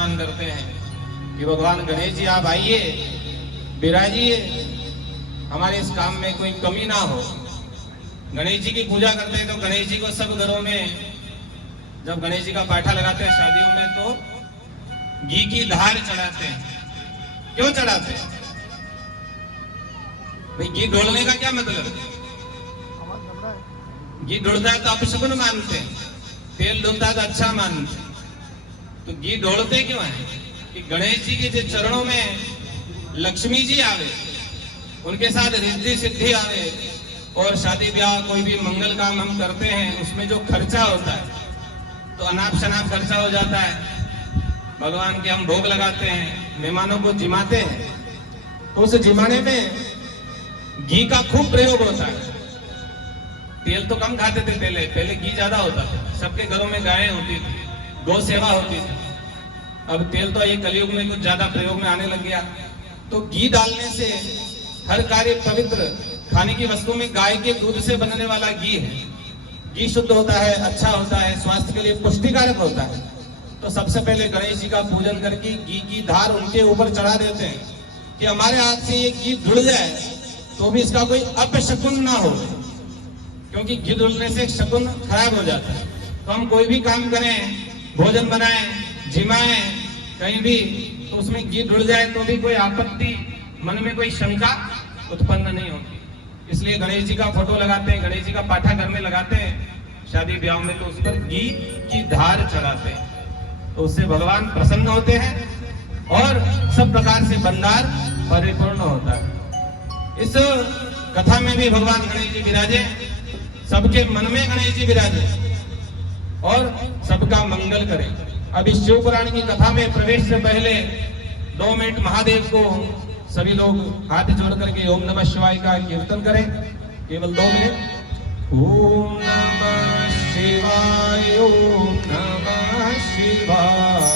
विराजमान करते हैं कि भगवान गणेश जी आप आइए, विराजिए, हमारे इस काम में कोई कमी ना हो। गणेश जी की पूजा करते हैं तो गणेश जी को सब घरों में, जब गणेश जी का पाठा लगाते हैं शादियों में, तो घी की धार चढ़ाते हैं। क्यों चढ़ाते हैं भाई? घी ढोलने का क्या मतलब है? घी ढोलता है तो अपशकुन मानते हैं, तेल ढोलता है तो अच्छा मानते हैं। तो घी ढोलते क्यों है? कि गणेश जी के चरणों में लक्ष्मी जी आवे, उनके साथ रिद्धि सिद्धि आवे, और शादी ब्याह कोई भी मंगल काम हम करते हैं उसमें जो खर्चा होता है तो अनाप शनाप खर्चा हो जाता है। भगवान के हम भोग लगाते हैं, मेहमानों को जिमाते हैं, तो उस जिमाने में घी का खूब प्रयोग होता है। तेल तो कम खाते थे पहले घी ज्यादा होता था। सबके घरों में गायें होती थी, गौ सेवा होती थी। अब तेल तो ये कलयुग में कुछ ज्यादा प्रयोग में आने लग गया। तो घी डालने से हर कार्य पवित्र, खाने की वस्तु में गाय के दूध से बनने वाला घी है। घी शुद्ध होता है, अच्छा होता है, स्वास्थ्य के लिए पुष्टिकारक होता है। तो सबसे पहले गणेश जी का पूजन करके घी की धार उनके ऊपर चढ़ा देते हैं कि हमारे हाथ से ये घी धुल जाए तो भी इसका कोई अपशकुन ना हो, क्योंकि घी धुलने से शकुन खराब हो जाता है। तो हम कोई भी काम करें, भोजन बनाएं, जिमाएं कहीं भी, तो उसमें घी धुल जाए तो भी कोई आपत्ति, मन में कोई शंका उत्पन्न नहीं होती। इसलिए गणेश जी का फोटो लगाते हैं, गणेश जी का पाठा घर में लगाते हैं शादी ब्याह में, तो उस पर घी की धार चढ़ाते हैं। तो उससे भगवान प्रसन्न होते हैं और सब प्रकार से भंडार परिपूर्ण होता है। इस कथा में भी भगवान गणेश जी विराजे, सबके मन में गणेश जी विराजे और सबका मंगल करें। अब इस शिव पुराण की कथा में प्रवेश से पहले 2 मिनट महादेव को सभी लोग हाथ जोड़ करके ओम नमः शिवाय का कीर्तन करें, केवल 2 मिनट। ओम नमः शिवाय, ओम नमः शिवाय,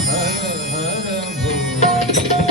हर हर भोले।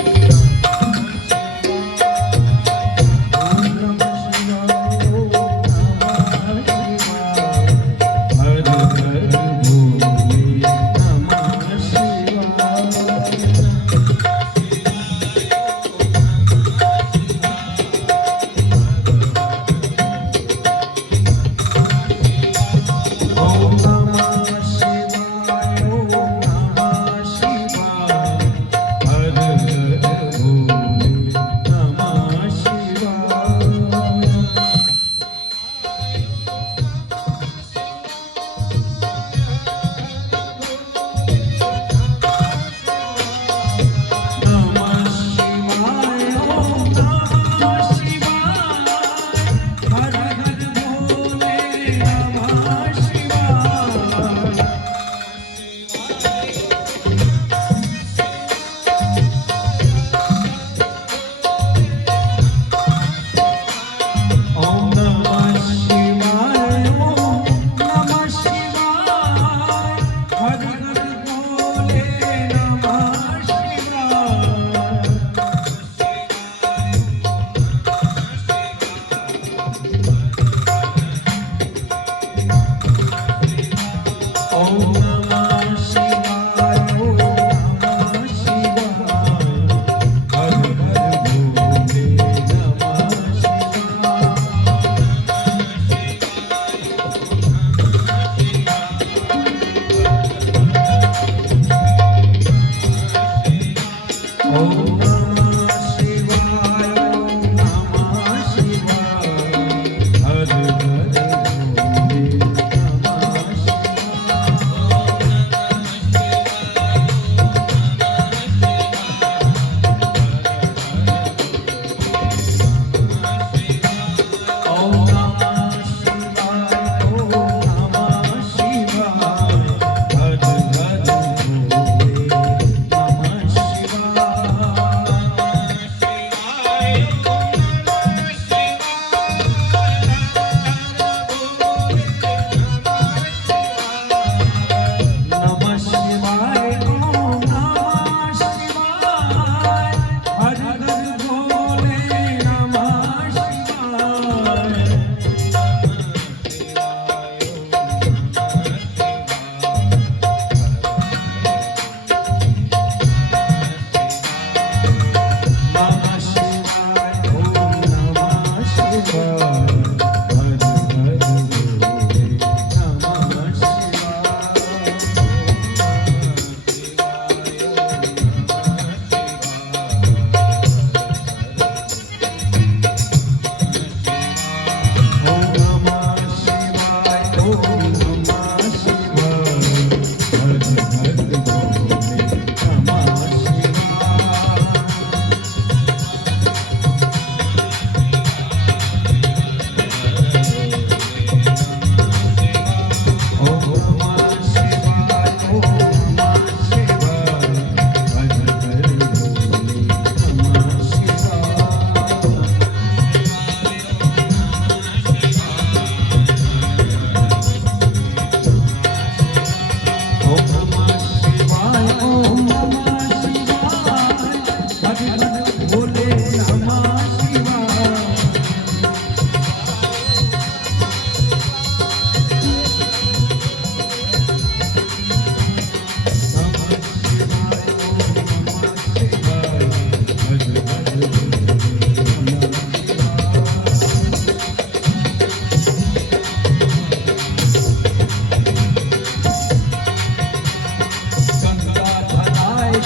ओम नमः शिवाय, भज भज भोले नमः शिवाय।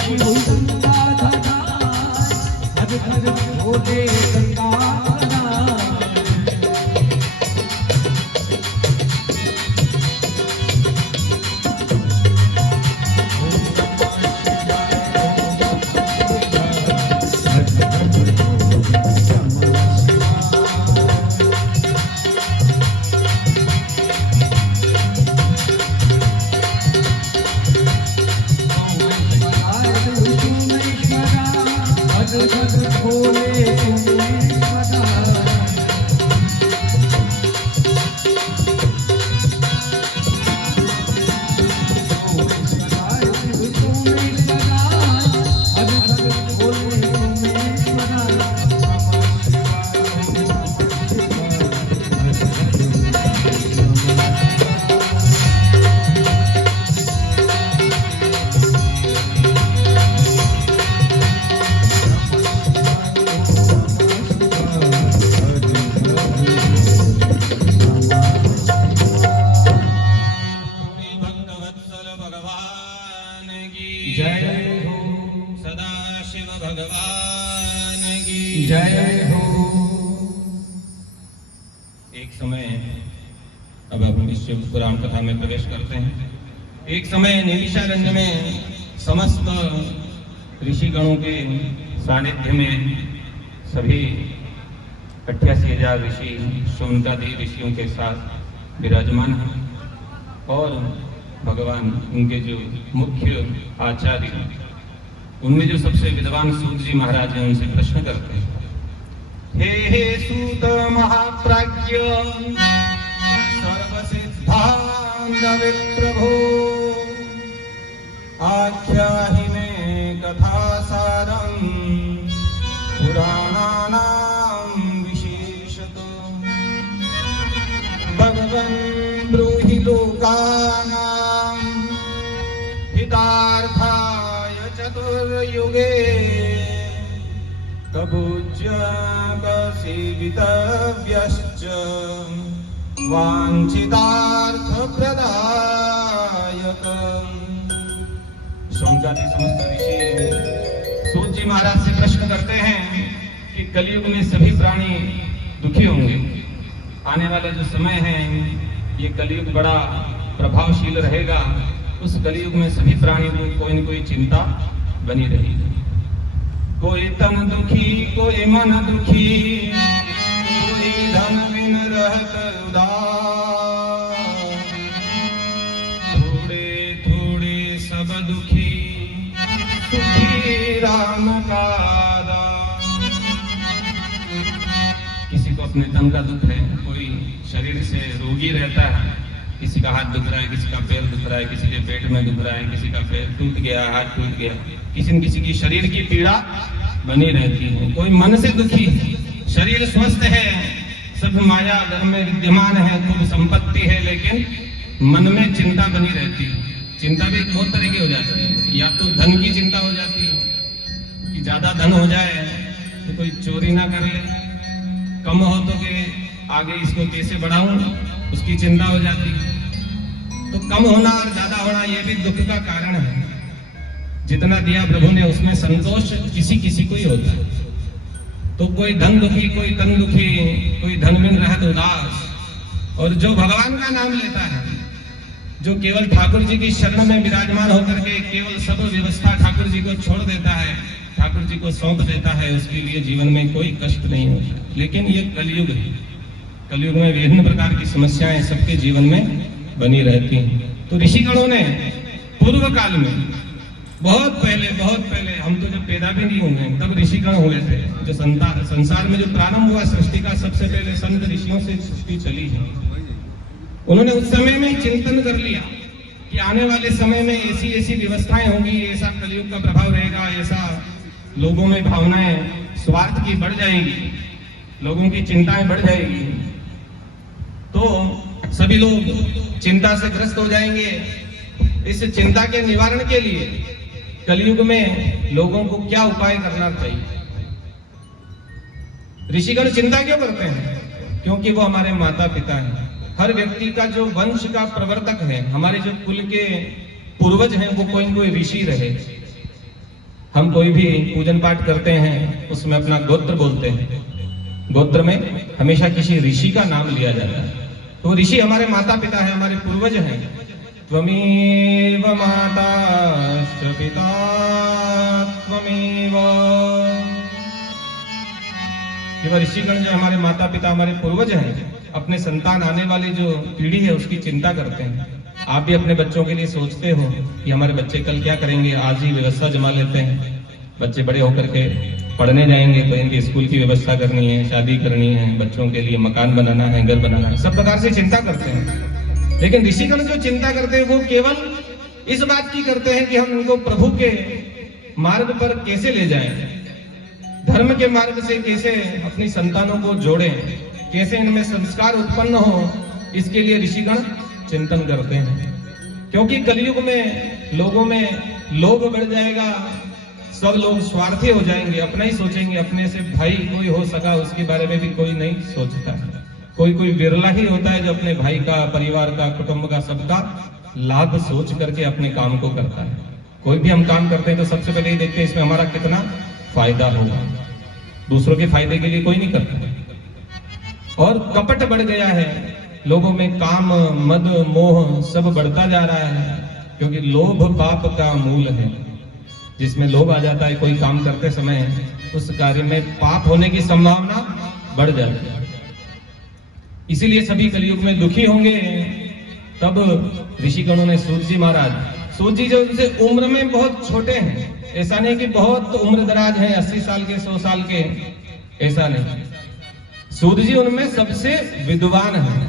शिव गंगाधराय, भज भज भोले गंगाधराय। भज भज भोले सोमेश्वरा। भक्तवत्सल भगवान की जय हो, सदाशिव भगवान की जय हो। एक समय, अब हम इस शिव पुराण कथा में प्रवेश करते हैं। एक समय नैमिषारण्य में समस्त ऋषिगणों के सानिध्य में सभी 88,000 ऋषि शौनकादि ऋषियों के साथ विराजमान हैं और भगवान उनके जो मुख्य आचार्य, उनमें जो सबसे विद्वान सूत जी महाराज हैं, उनसे प्रश्न करते हैं। हे सूत महाप्राज्ञ सर्वसिद्धांत विप्रभो, आख्याहि मे कथासारं पुराणानां विशेषतो। भगवन् ब्रूहि लोकानां हितार्थाय चतुर्युगे, कबुज्य सेवितव्यश्च वांछितार्थ प्रदायक। शौनकादि समस्त ऋषि सूत जी महाराज से प्रश्न करते हैं कि कलयुग में सभी प्राणी दुखी होंगे। आने वाला जो समय है, ये कलयुग बड़ा प्रभावशील रहेगा। उस कलयुग में सभी प्राणियों को कोई न कोई चिंता बनी रहेगी। कोई तन दुखी, कोई मन दुखी, कोई धन बिन रहत उदास। थोड़े थोड़े सब दुखी, सुखी राम का दास। किसी को अपने तन का दुख है, कोई शरीर से रोगी रहता है, किसी का हाथ दुख रहा है, किसी का पैर दुख रहा है, किसी के पेट में दुख रहा है, किसी का पैर टूट गया, हाथ टूट गया, किसी न किसी की शरीर की पीड़ा बनी रहती है। कोई मन से दुखी, शरीर स्वस्थ है, सब माया घर में विद्यमान है, खूब संपत्ति है, लेकिन मन में चिंता बनी रहती है। चिंता भी बहुत तरह की हो जाती है। या तो धन की चिंता हो जाती है कि ज्यादा धन हो जाए तो कोई चोरी ना कर ले, कम हो तो कि आगे इसको कैसे बढ़ाऊं, उसकी चिंता हो जाती है। तो कम होना और ज्यादा होना ये भी दुख का कारण है। जितना दिया प्रभु ने उसमें संतोष किसी किसी को ही होता है। तो कोई धन दुखी, कोई तन दुखी, कोई धन बिन रहत उदास। और जो भगवान का नाम लेता है, जो केवल ठाकुर जी की शरण में विराजमान होकर के केवल सब व्यवस्था ठाकुर जी को छोड़ देता है, ठाकुर जी को सौंप देता है, उसके लिए जीवन में कोई कष्ट नहीं होता। लेकिन ये कलयुग है, कलयुग में विभिन्न प्रकार की समस्याएं सबके जीवन में बनी रहती हैं। तो ऋषिगणों ने पूर्व काल में बहुत पहले हम तो जब पैदा भी नहीं हुए तब ऋषिगण हुए थे। जो संसार में जो प्रारंभ हुआ सृष्टि का, सबसे पहले संत ऋषियों से सृष्टि चली है। उन्होंने उस समय में चिंतन कर लिया कि आने वाले समय में ऐसी ऐसी व्यवस्थाएं होंगी, ऐसा कलयुग का प्रभाव रहेगा, ऐसा लोगों में भावनाएं स्वार्थ की बढ़ जाएगी, लोगों की चिंताएं बढ़ जाएगी, तो सभी लोग चिंता से ग्रस्त हो जाएंगे। इस चिंता के निवारण के लिए कलयुग में लोगों को क्या उपाय करना चाहिए? ऋषिगण चिंता क्यों करते हैं? क्योंकि वो हमारे माता पिता हैं। हर व्यक्ति का जो वंश का प्रवर्तक है, हमारे जो कुल के पूर्वज हैं, वो कोई न कोई ऋषि रहे। हम कोई भी पूजन पाठ करते हैं, उसमें अपना गोत्र बोलते हैं, गोत्र में हमेशा किसी ऋषि का नाम लिया जाता है। तो ऋषि हमारे माता पिता हैं, हमारे पूर्वज हैं। त्वमेव माताश्च पिता त्वमेव, ये ऋषिगण जो हमारे माता पिता, हमारे पूर्वज हैं, अपने संतान, आने वाली जो पीढ़ी है उसकी चिंता करते हैं। आप भी अपने बच्चों के लिए सोचते हो कि हमारे बच्चे कल क्या करेंगे, आज ही व्यवस्था जमा लेते हैं। बच्चे बड़े होकर के पढ़ने जाएंगे तो इनकी स्कूल की व्यवस्था करनी है, शादी करनी है, बच्चों के लिए मकान बनाना है, घर बनाना है, सब प्रकार से चिंता करते हैं। लेकिन ऋषिगण जो चिंता करते हैं वो केवल इस बात की करते हैं कि हम उनको प्रभु के मार्ग पर कैसे ले जाएं, धर्म के मार्ग से कैसे अपनी संतानों को जोड़ें, कैसे इनमें संस्कार उत्पन्न हो, इसके लिए ऋषिगण चिंतन करते हैं। क्योंकि कलयुग में लोगों में लोभ बढ़ जाएगा, सब लोग स्वार्थी हो जाएंगे, अपना ही सोचेंगे, अपने से भाई कोई हो सका उसके बारे में भी कोई नहीं सोचता है। कोई कोई बिरला ही होता है जो अपने भाई का, परिवार का, कुटुंब का, सबका लाभ सोच करके अपने काम को करता है। कोई भी हम काम करते हैं तो सबसे पहले ये देखते हैं इसमें हमारा कितना फायदा होगा, दूसरों के फायदे के लिए कोई नहीं करता। और कपट बढ़ गया है लोगों में, काम, मद, मोह सब बढ़ता जा रहा है, क्योंकि लोभ पाप का मूल है। जिसमें लोभ आ जाता है कोई काम करते समय, उस कार्य में पाप होने की संभावना बढ़ जाती है। इसीलिए सभी कलयुग में दुखी होंगे। तब ऋषिगणों ने सूत जी महाराज, सूत जी जो उनसे उम्र में बहुत छोटे हैं, ऐसा नहीं कि बहुत उम्र दराज है, 80 साल के, 100 साल के, ऐसा नहीं। सूत जी उनमें सबसे विद्वान हैं,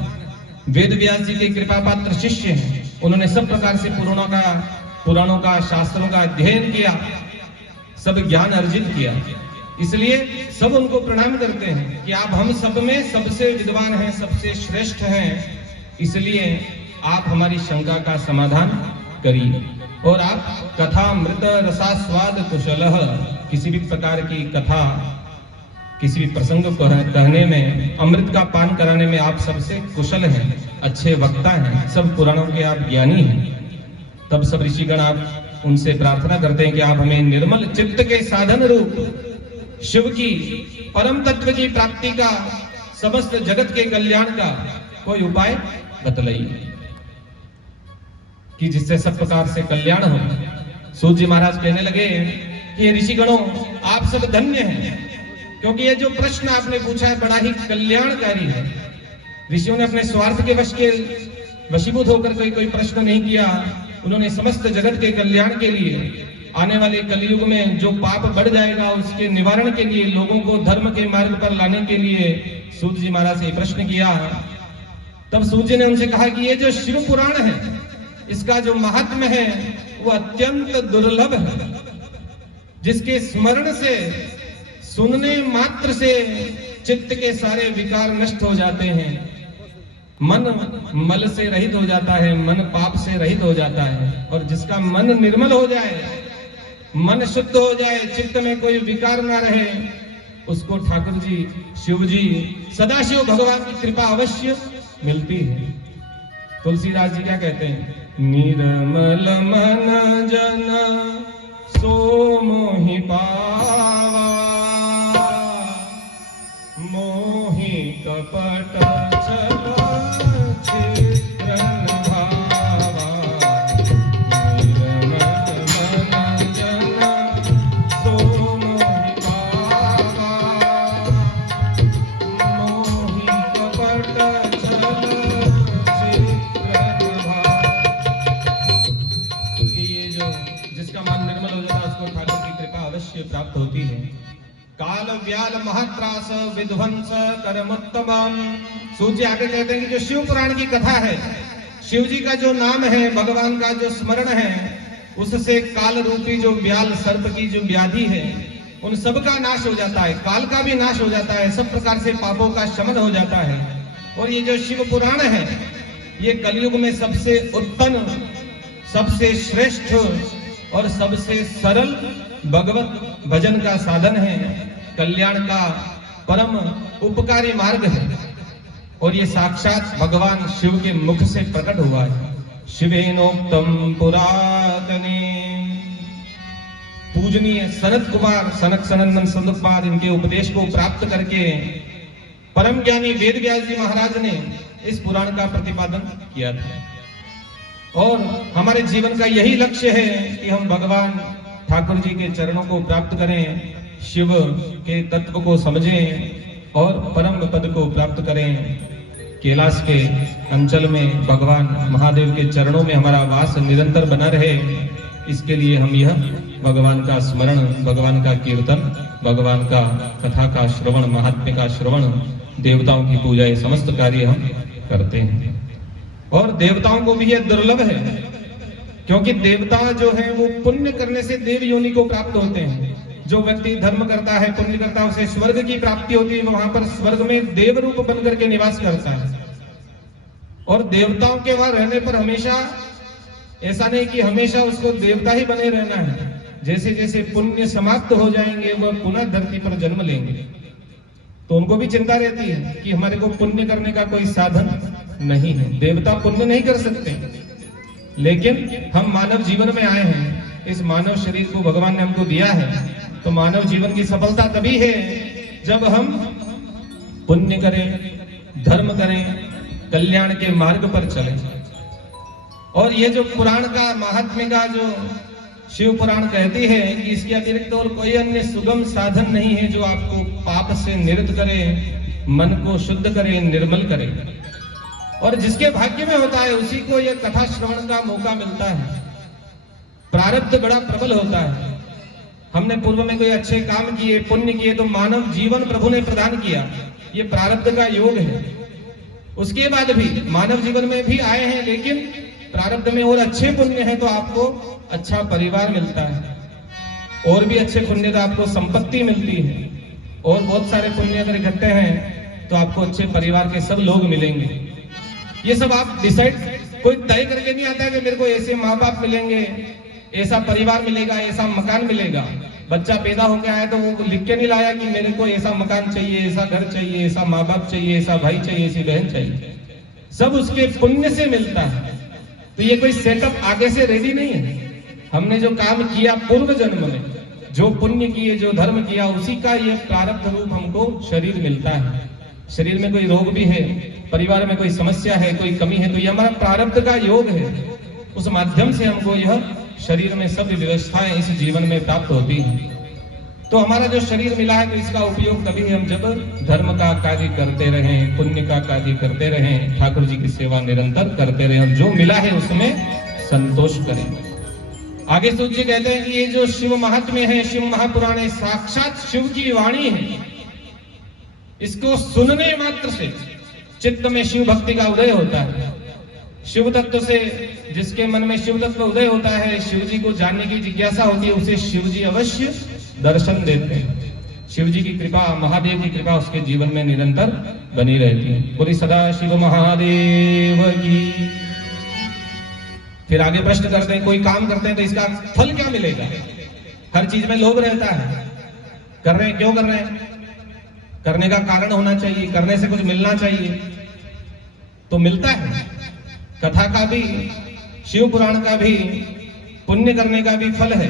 वेद व्यास जी के कृपा पात्र शिष्य हैं। उन्होंने सब प्रकार से पुराणों का, शास्त्रों का अध्ययन किया, सब ज्ञान अर्जित किया। इसलिए सब उनको प्रणाम करते हैं कि आप हम सब में सबसे विद्वान हैं, सबसे श्रेष्ठ हैं, इसलिए आप हमारी शंका का समाधान करिए। और आप कथा मृत रसास्वाद कुशलः, किसी भी प्रकार की कथा, किसी भी प्रसंग को कहने में, अमृत का पान कराने में आप सबसे कुशल हैं, अच्छे वक्ता हैं, सब पुराणों के आप ज्ञानी हैं। तब सब ऋषिगण आप उनसे प्रार्थना करते हैं कि आप हमें निर्मल चित्त के साधन रूप शिव की परम तत्व की प्राप्ति का, समस्त जगत के कल्याण का कोई उपाय बतलाइए कि जिससे सब प्रकार से कल्याण हो। सूत जी महाराज कहने लगे कि ऋषिगणों, आप सब धन्य हैं, क्योंकि ये जो प्रश्न आपने पूछा है बड़ा ही कल्याणकारी है। ऋषियों ने अपने स्वार्थ के वशीभूत होकर कोई प्रश्न नहीं किया। उन्होंने समस्त जगत के कल्याण के लिए, आने वाले कलयुग में जो पाप बढ़ जाएगा उसके निवारण के लिए, लोगों को धर्म के मार्ग पर लाने के लिए सूत जी महाराज से प्रश्न किया। तब सूत जी ने उनसे कहा कि ये जो शिव पुराण है, इसका जो महात्म्य है वो अत्यंत दुर्लभ है, जिसके स्मरण से, सुनने मात्र से चित्त के सारे विकार नष्ट हो जाते हैं, मन मल से रहित हो जाता है, मन पाप से रहित हो जाता है। और जिसका मन निर्मल हो जाए, मन शुद्ध हो जाए, चित्त में कोई विकार ना रहे, उसको ठाकुर जी, शिव जी, सदाशिव भगवान की कृपा अवश्य मिलती है। तुलसीदास जी क्या कहते हैं? निर्मल मन जन सो मोहि पावा, मोहि कपट प्राप्त होती है। काल व्याल महात्रास विध्वंस कर्मोत्तमम। सूत जी आगे कहते हैं कि जो शिव पुराण की कथा है, शिव जी का जो नाम है, भगवान का जो स्मरण है, उससे काल रूपी जो व्याल सर्प की जो व्याधि है, उन सब का नाश हो जाता है, काल का भी नाश हो जाता है, सब प्रकार से पापों का शमन हो जाता है। और ये जो शिव पुराण है, ये कलयुग में सबसे उत्तम, सबसे श्रेष्ठ और सबसे सरल भगवत भजन का साधन है, कल्याण का परम उपकारी मार्ग है। और ये साक्षात भगवान शिव के मुख से प्रकट हुआ है। शिवेनोक्तम पुरातने, पूजनीय सनत कुमार सनक सनंदन सनदपाद, इनके उपदेश को प्राप्त करके परम ज्ञानी वेद व्यास जी महाराज ने इस पुराण का प्रतिपादन किया था। और हमारे जीवन का यही लक्ष्य है कि हम भगवान ठाकुर जी के चरणों को प्राप्त करें, शिव के तत्व को समझें और परम पद को प्राप्त करें। कैलाश के अंचल में भगवान महादेव के चरणों में हमारा वास निरंतर बना रहे, इसके लिए हम यह भगवान का स्मरण, भगवान का कीर्तन, भगवान का कथा का श्रवण, महात्म्य का श्रवण, देवताओं की पूजा, ये समस्त कार्य हम करते हैं। और देवताओं को भी यह दुर्लभ है, क्योंकि देवता जो है वो पुण्य करने से देव योनि को प्राप्त होते हैं। जो व्यक्ति धर्म करता है, पुण्य करता है, उसे स्वर्ग की प्राप्ति होती है, वहां पर स्वर्ग में देव रूप बन करके निवास करता है। और देवताओं के वहां रहने पर हमेशा ऐसा नहीं कि हमेशा उसको देवता ही बने रहना है। जैसे जैसे पुण्य समाप्त हो जाएंगे वह पुनः धरती पर जन्म लेंगे, तो उनको भी चिंता रहती है कि हमारे को पुण्य करने का कोई साधन नहीं है। देवता पुण्य नहीं कर सकते, लेकिन हम मानव जीवन में आए हैं, इस मानव शरीर को भगवान ने हमको दिया है, तो मानव जीवन की सफलता तभी है जब हम पुण्य करें, धर्म करें, कल्याण के मार्ग पर चलें। और ये जो पुराण का महात्म्य का जो शिव पुराण कहती है कि इसके अतिरिक्त और कोई अन्य सुगम साधन नहीं है जो आपको पाप से निवृत्त करे, मन को शुद्ध करे, निर्मल करे। और जिसके भाग्य में होता है उसी को यह कथा श्रवण का मौका मिलता है। प्रारब्ध बड़ा प्रबल होता है। हमने पूर्व में कोई अच्छे काम किए, पुण्य किए, तो मानव जीवन प्रभु ने प्रदान किया, ये प्रारब्ध का योग है। उसके बाद भी मानव जीवन में भी आए हैं, लेकिन प्रारब्ध में और अच्छे पुण्य है तो आपको अच्छा परिवार मिलता है, और भी अच्छे पुण्य तो आपको संपत्ति मिलती है, और बहुत सारे पुण्य अगर इकट्ठे हैं तो आपको अच्छे परिवार के सब लोग मिलेंगे। ये सब आप डिसाइड, कोई तय करके नहीं आता है कि मेरे को ऐसे माँ बाप मिलेंगे, ऐसा परिवार मिलेगा, ऐसा मकान मिलेगा। बच्चा पैदा होकर आया तो वो लिख के नहीं लाया कि मेरे को ऐसा मकान चाहिए, ऐसा घर चाहिए, ऐसा माँ बाप चाहिए, ऐसा भाई चाहिए, ऐसी बहन चाहिए। सब उसके पुण्य से मिलता है। तो ये कोई सेटअप आगे से रेडी नहीं है। हमने जो काम किया पूर्व जन्म में, जो पुण्य किए, जो धर्म किया, उसी का ये प्रारब्ध रूप हमको शरीर मिलता है। शरीर में कोई रोग भी है, परिवार में कोई समस्या है, कोई कमी है, तो ये हमारा प्रारब्ध का योग है। उस माध्यम से हमको यह शरीर में सब व्यवस्थाएं इस जीवन में प्राप्त होती हैं। तो हमारा जो शरीर मिला है, तो इसका उपयोग तभी हम जब धर्म का कार्य करते रहें, पुण्य का कार्य करते रहें, ठाकुर जी की सेवा निरंतर करते रहें, और जो मिला है उसमें संतोष करें। आगे सूत जी कहते हैं कि ये जो शिव महात्म्य है, शिव महापुराण है, साक्षात शिव की वाणी है। इसको सुनने मात्र से चित्त में शिव भक्ति का उदय होता है। शिव तत्व से जिसके मन में शिव तत्व उदय होता है, शिव जी को जानने की जिज्ञासा होती है, उसे शिव जी अवश्य दर्शन देते हैं। शिव जी की कृपा, महादेव की कृपा उसके जीवन में निरंतर बनी रहती है। बोली सदा शिव महादेव की। फिर आगे प्रश्न करते हैं, कोई काम करते हैं तो इसका फल क्या मिलेगा? हर चीज में लोभ रहता है। कर रहे हैं, क्यों कर रहे हैं? करने का कारण होना चाहिए, करने से कुछ मिलना चाहिए, तो मिलता है। कथा का भी, शिव पुराण का भी, पुण्य करने का भी फल है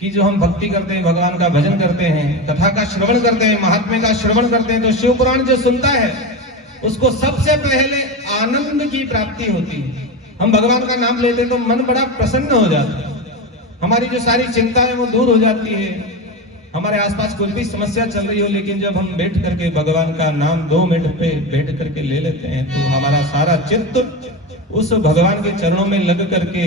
कि जो हम भक्ति करते हैं, भगवान का भजन करते हैं, कथा का श्रवण करते हैं, महात्म्य का श्रवण करते हैं, तो शिव पुराण जो सुनता है उसको सबसे पहले आनंद की प्राप्ति होती है। हम भगवान का नाम लेते तो मन बड़ा प्रसन्न हो जाता है, हमारी जो सारी चिंता है वो दूर हो जाती है। हमारे आसपास कोई भी समस्या चल रही हो, लेकिन जब हम बैठ करके भगवान का नाम 2 मिनट पे बैठ करके ले लेते हैं तो हमारा सारा चित्त उस भगवान के चरणों में लग करके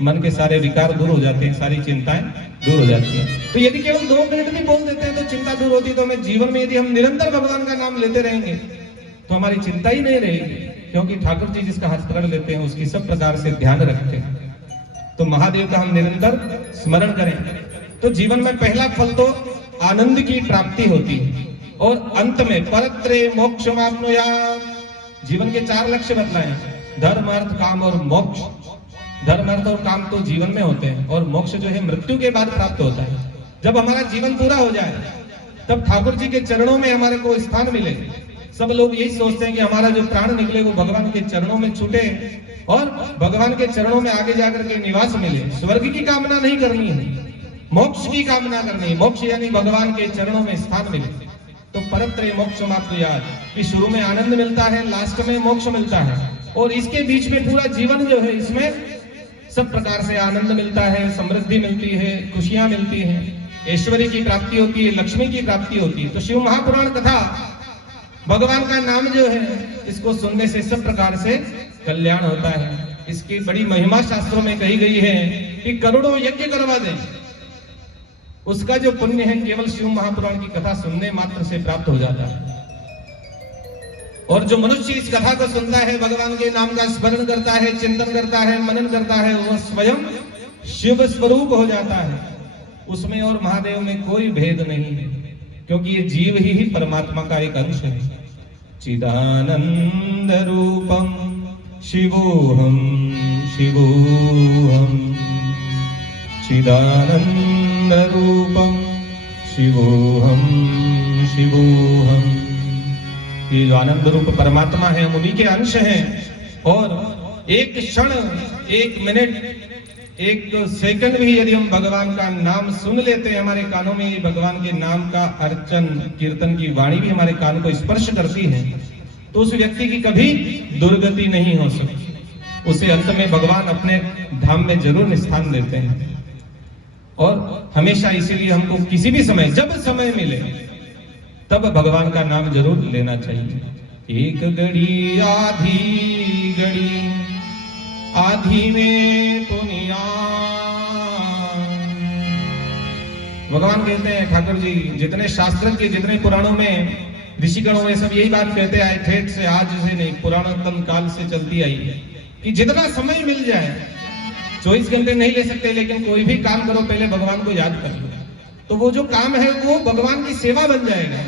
मन के सारे विकार दूर हो जाते हैं, सारी चिंताएं दूर हो जाती हैं। तो यदि केवल 2 मिनट भी बोल देते हैं तो चिंता दूर होती है। तो हमें जीवन में यदि हम निरंतर भगवान का नाम लेते रहेंगे तो हमारी चिंता ही नहीं रहेगी। क्योंकि ठाकुर जी जिसका हाथ पकड़ लेते हैं उसकी सब प्रकार से ध्यान रखते हैं। तो महादेव का हम निरंतर स्मरण करें तो जीवन में पहला फल तो आनंद की प्राप्ति होती है और अंत में परत्रे मोक्षमाप्नुयात्। जीवन के 4 लक्ष्य बतलाए, धर्म अर्थ काम और मोक्ष। धर्म अर्थ और काम तो जीवन में होते हैं और मोक्ष जो है मृत्यु के बाद प्राप्त होता है। जब हमारा जीवन पूरा हो जाए तब ठाकुर जी के चरणों में हमारे को स्थान मिले। सब लोग यही सोचते हैं कि हमारा जो प्राण निकले वो भगवान के चरणों में छूटे और भगवान के चरणों में आगे जाकर के निवास मिले। स्वर्ग की कामना नहीं करनी है, मोक्ष की कामना करनी है। मोक्ष यानी भगवान के चरणों में स्थान मिले। तो परत्रय मोक्षमाप्नुयात् कि शुरू में आनंद मिलता है, लास्ट में मोक्ष मिलता है और इसके बीच में पूरा जीवन जो है इसमें सब प्रकार से आनंद मिलता है, समृद्धि मिलती है, खुशियां मिलती हैं, ऐश्वर्य की प्राप्ति होती है, लक्ष्मी की प्राप्ति होती है। तो शिव महापुराण कथा, भगवान का नाम जो है इसको सुनने से सब प्रकार से कल्याण होता है। इसकी बड़ी महिमा शास्त्रों में कही गई है कि करोड़ों यज्ञ करवा दें, उसका जो पुण्य है केवल शिव महापुराण की कथा सुनने मात्र से प्राप्त हो जाता है। और जो मनुष्य इस कथा को सुनता है, भगवान के नाम का स्मरण करता है, चिंतन करता है, मनन करता है, वह स्वयं शिव स्वरूप हो जाता है। उसमें और महादेव में कोई भेद नहीं है, क्योंकि ये जीव ही परमात्मा का एक अंश है। चिदानंद रूपम शिवोहम शिवोहम, चिदानंद रूपम शिवोहम शिवोहम। ये जो आनंद रूप परमात्मा है हम उन्हीं के अंश हैं। और एक क्षण, एक मिनट, एक सेकंड भी यदि हम भगवान का नाम सुन लेते हैं, हमारे कानों में भगवान के नाम का अर्चन कीर्तन की वाणी भी हमारे कान को स्पर्श करती है, तो उस व्यक्ति की कभी दुर्गति नहीं हो सकती। उसे अंत में भगवान अपने धाम में जरूर स्थान देते हैं। और हमेशा इसीलिए हमको किसी भी समय, जब समय मिले तब भगवान का नाम जरूर लेना चाहिए। एक घड़ी आधी घड़ी आधी में पुनिया। भगवान कहते हैं, ठाकुर जी जितने शास्त्र के, जितने पुराणों में ऋषिगणों में सब यही बात कहते आए, ठेठ से आज से नहीं, पुराणोत्तम काल से चलती आई है कि जितना समय मिल जाए, 24 घंटे नहीं ले सकते, लेकिन कोई भी काम करो पहले भगवान को याद कर लो, तो वो जो काम है वो भगवान की सेवा बन जाएगा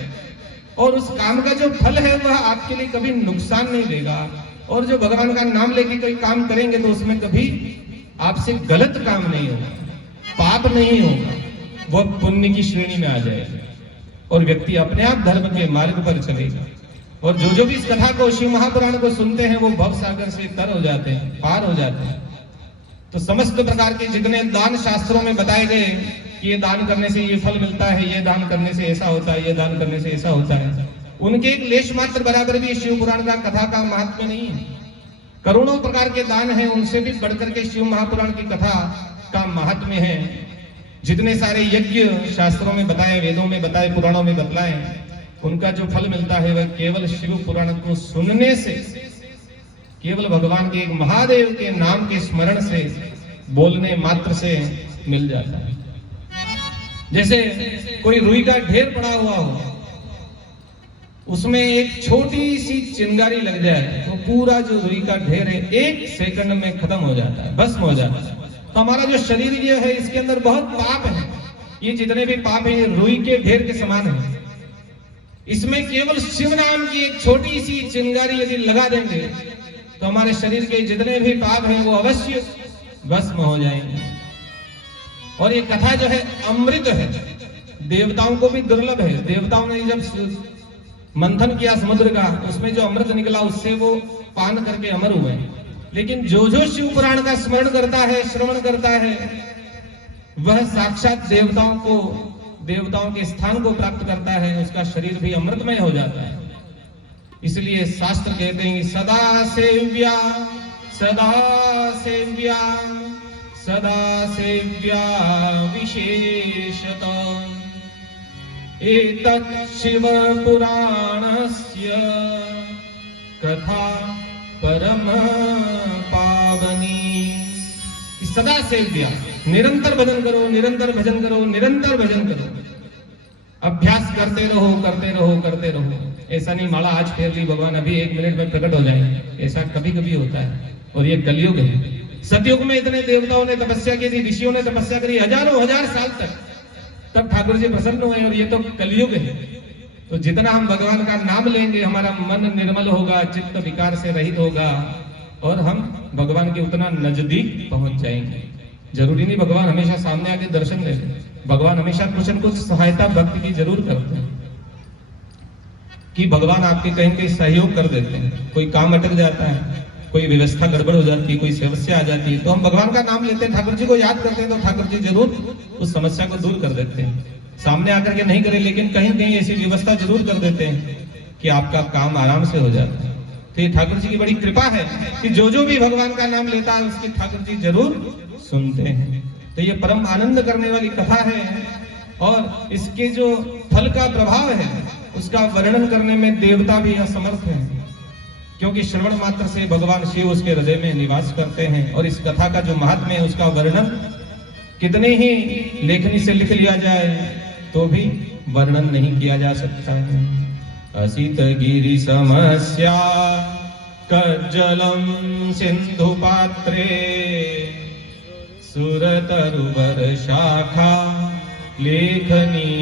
और उस काम का जो फल है वह आपके लिए कभी नुकसान नहीं देगा। और जो भगवान का नाम लेके कोई काम करेंगे तो उसमें कभी आपसे गलत काम नहीं होगा, पाप नहीं होगा, वह पुण्य की श्रेणी में आ जाएगा और व्यक्ति अपने आप धर्म के मार्ग पर चलेगा। और जो भी इस कथा को, शिव महापुराण को सुनते हैं, वो भव सागर से तर हो जाते हैं, पार हो जाते हैं। तो समस्त प्रकार के जितने दान शास्त्रों में बताए गए कि ये दान करने से ये फल मिलता है, ये दान करने से ऐसा होता है, ये दान करने से ऐसा होता है, उनके एक लेश मात्र बराबर भी शिव पुराण का कथा का महात्म्य नहीं है। करोड़ों प्रकार के दान हैं, उनसे भी बढ़कर के शिव महापुराण की कथा का महात्म्य है। जितने सारे यज्ञ शास्त्रों में बताए, वेदों में बताए, पुराणों में बतलाए, उनका जो फल मिलता है वह केवल शिव पुराण को सुनने से, केवल भगवान के एक महादेव के नाम के स्मरण से, बोलने मात्र से मिल जाता है। जैसे कोई रुई का ढेर पड़ा हुआ हो, उसमें एक छोटी सी चिंगारी लग जाए तो पूरा जो रुई का ढेर है 1 सेकंड में खत्म हो जाता है, भस्म हो जाता है। तो हमारा जो शरीर ये है, इसके अंदर बहुत पाप है। ये जितने भी पाप है ये रुई के ढेर के समान है। इसमें केवल शिव नाम की एक छोटी सी चिंगारी यदि लगा देंगे तो हमारे शरीर के जितने भी पाप हैं वो अवश्य भस्म हो जाएंगे। और ये कथा जो है अमृत है, देवताओं को भी दुर्लभ है। देवताओं ने जब मंथन किया समुद्र का, उसमें जो अमृत निकला उससे वो पान करके अमर हुए। लेकिन जो शिव पुराण का स्मरण करता है, श्रवण करता है, वह साक्षात देवताओं के स्थान को प्राप्त करता है, उसका शरीर भी अमृतमय हो जाता है। इसलिए शास्त्र कहते हैं सदा सेव्या सदा सेव्या सदा सेव्या विशेषतः एतत् शिव पुराणस्य कथा परम पावनी। सदा सेव्या, निरंतर भजन करो, निरंतर भजन करो, निरंतर भजन करो, अभ्यास करते रहो, करते रहो, करते रहो। ऐसा नहीं माला आज फेर ली भगवान अभी 1 मिनट में प्रकट हो जाएंगे, ऐसा कभी कभी होता है। और ये कलयुग है। सतयुग में इतने देवताओं ने तपस्या की थी, ऋषियों ने तपस्या करी हजारों हजार साल तक, तब ठाकुर जी प्रसन्न हुए। और ये तो कलयुग है। तो जितना हम भगवान का नाम लेंगे हमारा मन निर्मल होगा, चित्त विकार से रहित होगा और हम भगवान के उतना नजदीक पहुंच जाएंगे। जरूरी नहीं भगवान हमेशा सामने आके दर्शन दे, भगवान हमेशा कुछ न कुछ सहायता भक्त की जरूर करते हैं कि भगवान आपके कहीं कहीं सहयोग कर देते हैं। कोई काम अटक जाता है, कोई व्यवस्था गड़बड़ हो जाती है, कोई समस्या आ जाती है, तो हम भगवान का नाम लेते हैं, ठाकुर जी को याद करते हैं, तो ठाकुर जी जरूर उस समस्या को दूर कर देते हैं। सामने आकर के नहीं करे लेकिन कहीं कहीं ऐसी व्यवस्था जरूर कर देते हैं कि आपका काम आराम से हो जाता है। तो ये ठाकुर जी की बड़ी कृपा है कि जो जो भी भगवान का नाम लेता है उसकी ठाकुर जी जरूर सुनते हैं। तो ये परम आनंद करने वाली कथा है और इसके जो फल का प्रभाव है उसका वर्णन करने में देवता भी असमर्थ है, क्योंकि श्रवण मात्र से भगवान शिव उसके हृदय में निवास करते हैं। और इस कथा का जो महात्म्य है उसका वर्णन कितने ही लेखनी से लिख लिया जाए तो भी वर्णन नहीं किया जा सकता है। असित गिरि समस्या कज्जलम सिंधु पात्रे सुरतरुवर शाखा लेखनी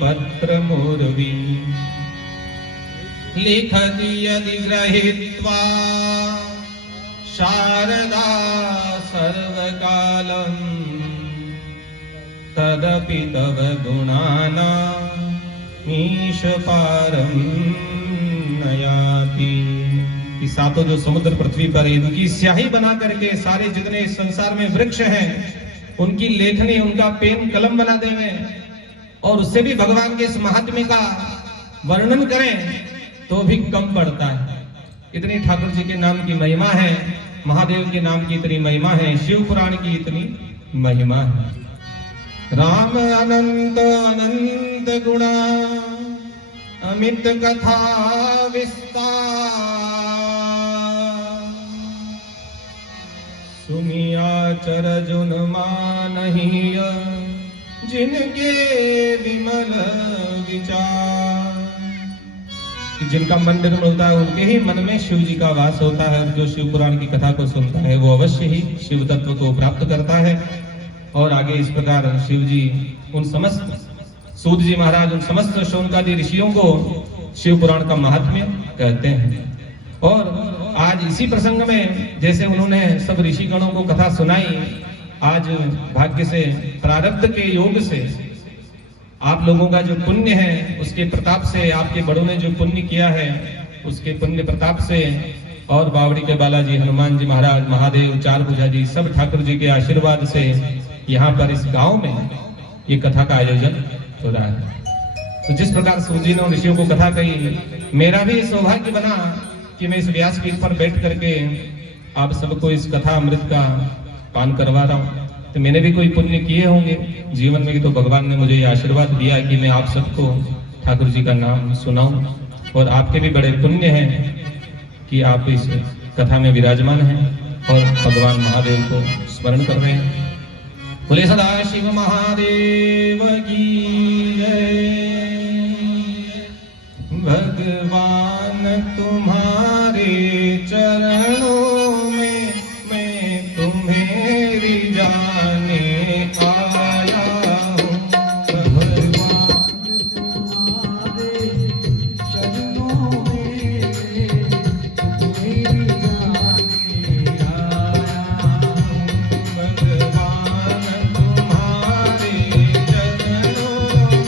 पत्र मुर्वी लिखति यदि गृहीत्वा शारदा सर्वकालम् तदपि तव गुणानामीश पारं नयाति। कि सातों जो समुद्र पृथ्वी पर इनकी स्याही बना करके सारे जितने संसार में वृक्ष हैं उनकी लेखनी उनका पेन कलम बना देवे और उससे भी भगवान के इस महात्म्य का वर्णन करें तो भी कम पड़ता है। इतनी ठाकुर जी के नाम की महिमा है, महादेव के नाम की इतनी महिमा है, शिव पुराण की इतनी महिमा है। राम अनंत अनंत गुणा अमित कथा विस्तार सुमिया चर जुन मानहीय जिनके विमल विचार। जिनका मन निर्मल होता है उनके ही मन में शिव जी का वास होता है। जो शिव पुराण की कथा को सुनता है वो अवश्य ही शिव तत्व को प्राप्त करता है। और आगे इस प्रकार शिव जी उन समस्त सूत जी महाराज उन समस्त शौनकादि ऋषियों को शिव पुराण का महात्म्य कहते हैं। और आज इसी प्रसंग में जैसे उन्होंने सब ऋषि गणों को कथा सुनाई, आज भाग्य से प्रारब्ध के योग से आप लोगों का जो पुण्य है उसके प्रताप से, आपके बड़ों ने जो पुण्य किया है उसके पुण्य प्रताप से और बावड़ी के बालाजी, हनुमान जी महाराज, महादेव, चार भुजा जी, सब ठाकुर जी के आशीर्वाद से यहाँ पर इस गांव में ये कथा का आयोजन हो रहा है। तो जिस प्रकार सूर्य जी ने ऋषियों को कथा कही, मेरा भी सौभाग्य बना कि मैं इस व्यासपीठ पर बैठ करके आप सबको इस कथा अमृत का पान करवा रहा हूँ। तो मैंने भी कोई पुण्य किए होंगे जीवन में, तो भगवान ने मुझे ये आशीर्वाद दिया कि मैं आप सबको ठाकुर जी का नाम सुनाऊं। और आपके भी बड़े पुण्य हैं कि आप इस कथा में विराजमान हैं और भगवान महादेव को स्मरण कर रहे हैं। बोले सदा शिव महादेव की जय। भगवान तुम्हारे चरणों में मैं तुम्हें रिझाने आया हूँ। भगवान तुम्हारे चरणों में मेरी जाने आया हूँ। भगवान तुम्हारे चरणों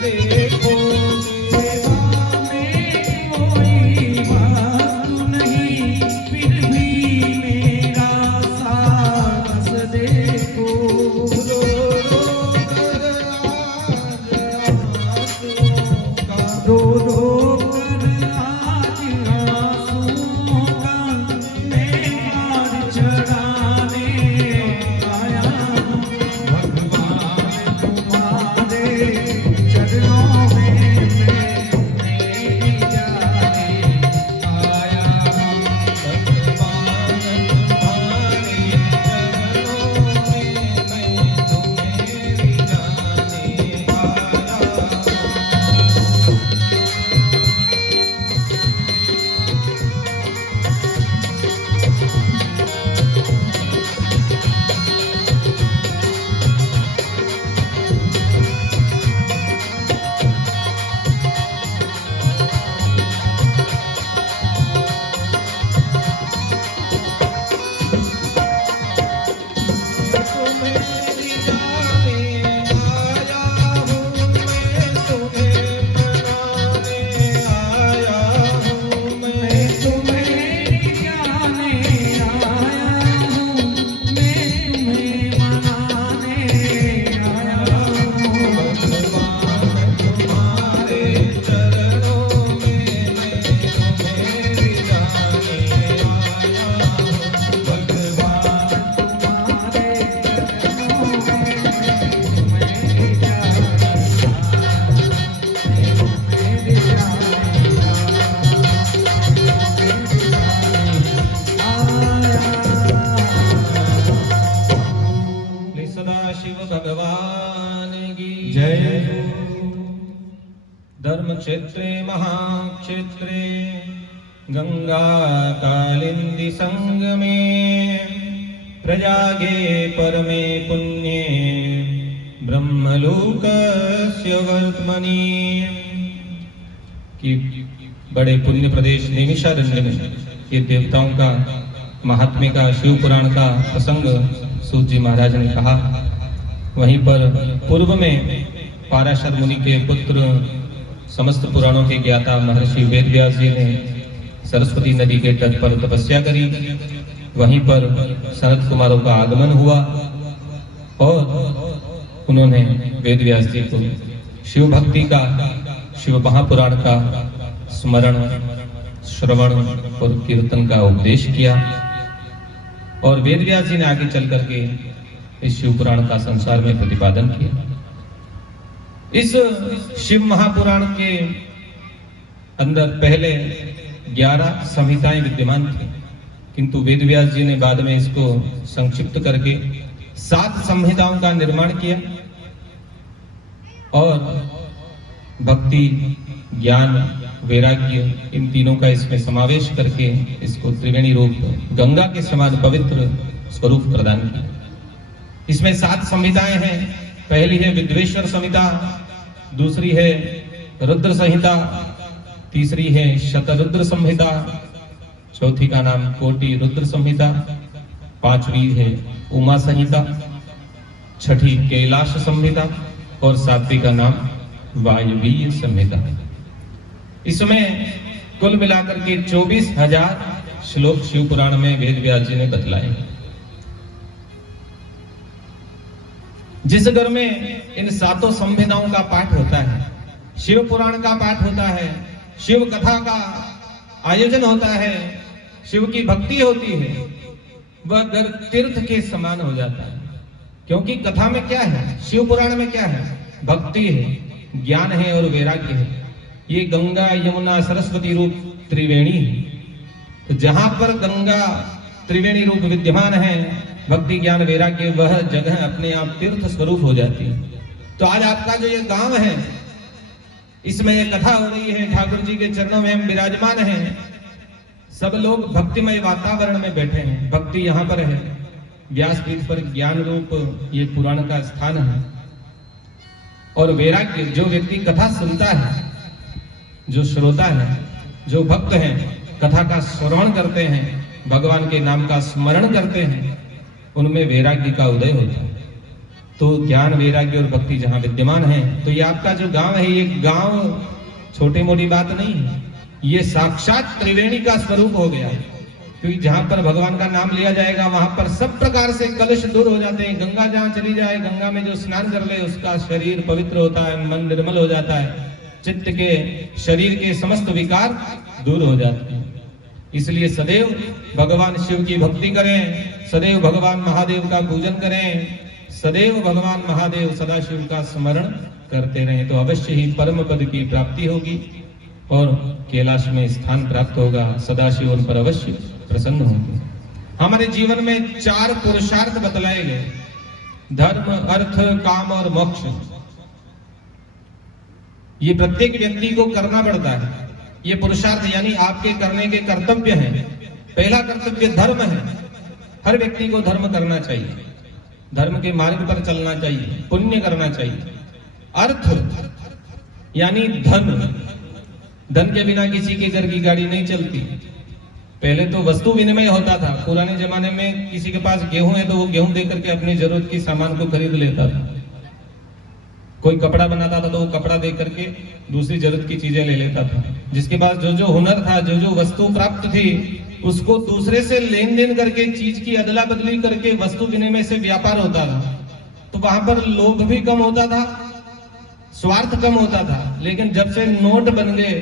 देखो सेवा में कोई वस्तु नहीं, फिर भी मेरा साहस देखो। रो रो कर आज आंसुओं का, रो रो कर आज आंसुओं का मैं हार चढ़ाने आया हूँ। भगवान तुम्हारे चरणों में मैं मेरी जाने आया हूँ। भगवान तुम्हारे चरणों में मैं तुम्हें जाने आया। तुम्हें जाने आया हूँ, मैं तुम्हें मनाने आया हूँ, मैं तुम्हें जाने आया हूँ, मैं तुम्हें मनाने आया हूँ। भगवान तुम्हारे चरणों में मैं तुम्हें जाने आया हूँ। भगवान तुम्हारे चरणों में मैं जाने श्री सदाशिव भगवान की जय। धर्म क्षेत्रे महाक्षेत्रे गंगा कालिंदी संगमे प्रजागे परमे पुण्ये ब्रह्मलोकस्य वर्त्मनि। कि बड़े पुण्य प्रदेश नैमिषारण्य में ये देवताओं का महात्म्य का शिव पुराण का प्रसंग सूत जी महाराज ने कहा। वहीं पर पूर्व में पाराशर मुनि के पुत्र समस्त पुराणों के ज्ञाता महर्षि वेदव्यास जी ने सरस्वती नदी के तट पर तपस्या करी। वहीं पर सनत कुमारों का आगमन हुआ और उन्होंने वेदव्यास जी को शिव भक्ति का, शिव महापुराण का स्मरण, श्रवण और कीर्तन का उपदेश किया। और वेदव्यास जी ने आगे चल करके इस शिव पुराण का संसार में प्रतिपादन किया। इस शिव महापुराण के अंदर पहले 11 संहिताएं विद्यमान थी, किंतु वेदव्यास जी ने बाद में इसको संक्षिप्त करके 7 संहिताओं का निर्माण किया और भक्ति, ज्ञान, वैराग्य इन तीनों का इसमें समावेश करके इसको त्रिवेणी रूप गंगा के समान पवित्र स्वरूप प्रदान किया। इसमें 7 संहिताएं हैं। पहली है विद्वेश्वर संहिता, दूसरी है रुद्र संहिता, तीसरी है शतरुद्र संहिता, चौथी का नाम कोटि रुद्र संहिता, 5वीं है उमा संहिता, 6ठी कैलाश संहिता और 7वीं का नाम वायवीय संहिता। इसमें कुल मिलाकर के 24,000 श्लोक शिव पुराण में वेदव्यास जी ने बतलाए। जिस घर में इन 7 संहिताओं का पाठ होता है, शिव पुराण का पाठ होता है, शिव कथा का आयोजन होता है, शिव की भक्ति होती है, वह घर तीर्थ के समान हो जाता है। क्योंकि कथा में क्या है, शिव पुराण में क्या है, भक्ति है, ज्ञान है और वैराग्य है। ये गंगा यमुना सरस्वती रूप त्रिवेणी है। तो जहां पर गंगा त्रिवेणी रूप विद्यमान है, भक्ति ज्ञान वैराग्य, वह जगह अपने आप तीर्थ स्वरूप हो जाती है। तो आज आपका जो ये गांव है, इसमें ये कथा हो रही है, ठाकुर जी के चरणों में हम विराजमान हैं, सब लोग भक्तिमय वातावरण में बैठे हैं। भक्ति यहाँ पर है, व्यासपीठ पर ज्ञान रूप ये पुराण का स्थान है। और वैराग्य, जो व्यक्ति कथा सुनता है, जो श्रोता है, जो भक्त हैं, कथा का श्रवण करते हैं, भगवान के नाम का स्मरण करते हैं, उनमें वैराग्य का उदय होता है। तो ज्ञान वैराग्य और भक्ति जहां विद्यमान है, तो ये आपका जो गांव है, ये गांव छोटी मोटी बात नहीं है, ये साक्षात त्रिवेणी का स्वरूप हो गया। क्योंकि जहां पर भगवान का नाम लिया जाएगा वहां पर सब प्रकार से कलुष दूर हो जाते हैं। गंगा जहां चली जाए, गंगा में जो स्नान कर ले उसका शरीर पवित्र होता है, मन निर्मल हो जाता है, चित्त के शरीर के समस्त विकार दूर हो जाते हैं। इसलिए सदैव भगवान शिव की भक्ति करें, सदैव भगवान महादेव का पूजन करें, सदैव भगवान महादेव सदाशिव का स्मरण करते रहें, तो अवश्य ही परम पद की प्राप्ति होगी और कैलाश में स्थान प्राप्त होगा। सदाशिव उन पर अवश्य प्रसन्न होंगे। हमारे जीवन में 4 पुरुषार्थ बतलाए गए, धर्म, अर्थ, काम और मोक्ष। ये प्रत्येक व्यक्ति को करना पड़ता है। ये पुरुषार्थ यानी आपके करने के कर्तव्य हैं। पहला कर्तव्य धर्म है। हर व्यक्ति को धर्म करना चाहिए, धर्म के मार्ग पर चलना चाहिए, पुण्य करना चाहिए। अर्थ यानी धन। धन के बिना किसी के घर की गाड़ी नहीं चलती। पहले तो वस्तु विनिमय होता था। पुराने जमाने में किसी के पास गेहूं है तो वो गेहूं देकर के अपनी जरूरत की सामान को खरीद लेता था। कोई कपड़ा बनाता था तो वो कपड़ा दे करके दूसरी जरूरत की चीजें ले लेता था। जिसके पास जो जो हुनर था, जो जो वस्तु प्राप्त थी, उसको दूसरे से लेन देन करके, चीज की अदला बदली करके वस्तु विनिमय से व्यापार होता था। तो वहां पर लोभ भी कम होता था, स्वार्थ कम होता था। लेकिन जब से नोट बन गए,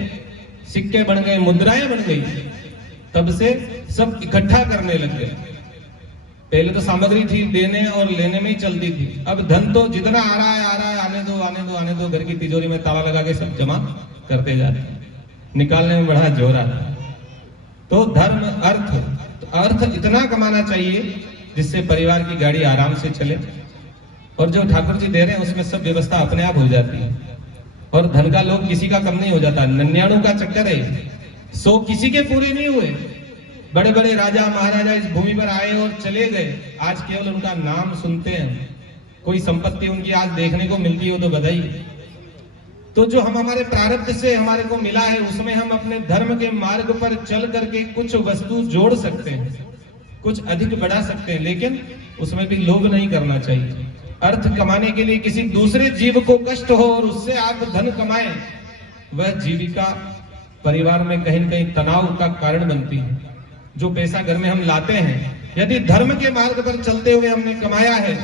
सिक्के बन गए, मुद्राएं बन गई, तब से सब इकट्ठा करने लग गए। पहले तो सामग्री थी, देने और लेने में ही चलती थी। अब धन तो जितना आ रहा है आने दो आने दो आने दो, घर की तिजोरी में ताला लगा के सब जमा करते जाते हैं। निकालने में बड़ा जोर आता है। तो धर्म, अर्थ, तो अर्थ इतना कमाना चाहिए जिससे परिवार की गाड़ी आराम से चले, और जो ठाकुर जी दे रहे हैं उसमें सब व्यवस्था अपने आप हो जाती है। और धन का लोभ किसी का कम नहीं हो जाता। 99 का चक्कर है, 100 किसी के पूरे नहीं हुए। बड़े बड़े राजा महाराजा इस भूमि पर आए और चले गए, आज केवल उनका नाम सुनते हैं। कोई संपत्ति उनकी आज देखने को मिलती हो तो बधाई। तो जो हम हमारे प्रारब्ध से हमारे को मिला है, उसमें हम अपने धर्म के मार्ग पर चल करके कुछ वस्तु जोड़ सकते हैं, कुछ अधिक बढ़ा सकते हैं, लेकिन उसमें भी लोभ नहीं करना चाहिए। अर्थ कमाने के लिए किसी दूसरे जीव को कष्ट हो और उससे आप धन कमाएं, वह जीविका परिवार में कहीं न कहीं तनाव का कारण बनती है। जो पैसा घर में हम लाते हैं, यदि धर्म के मार्ग पर चलते हुए हमने कमाया है,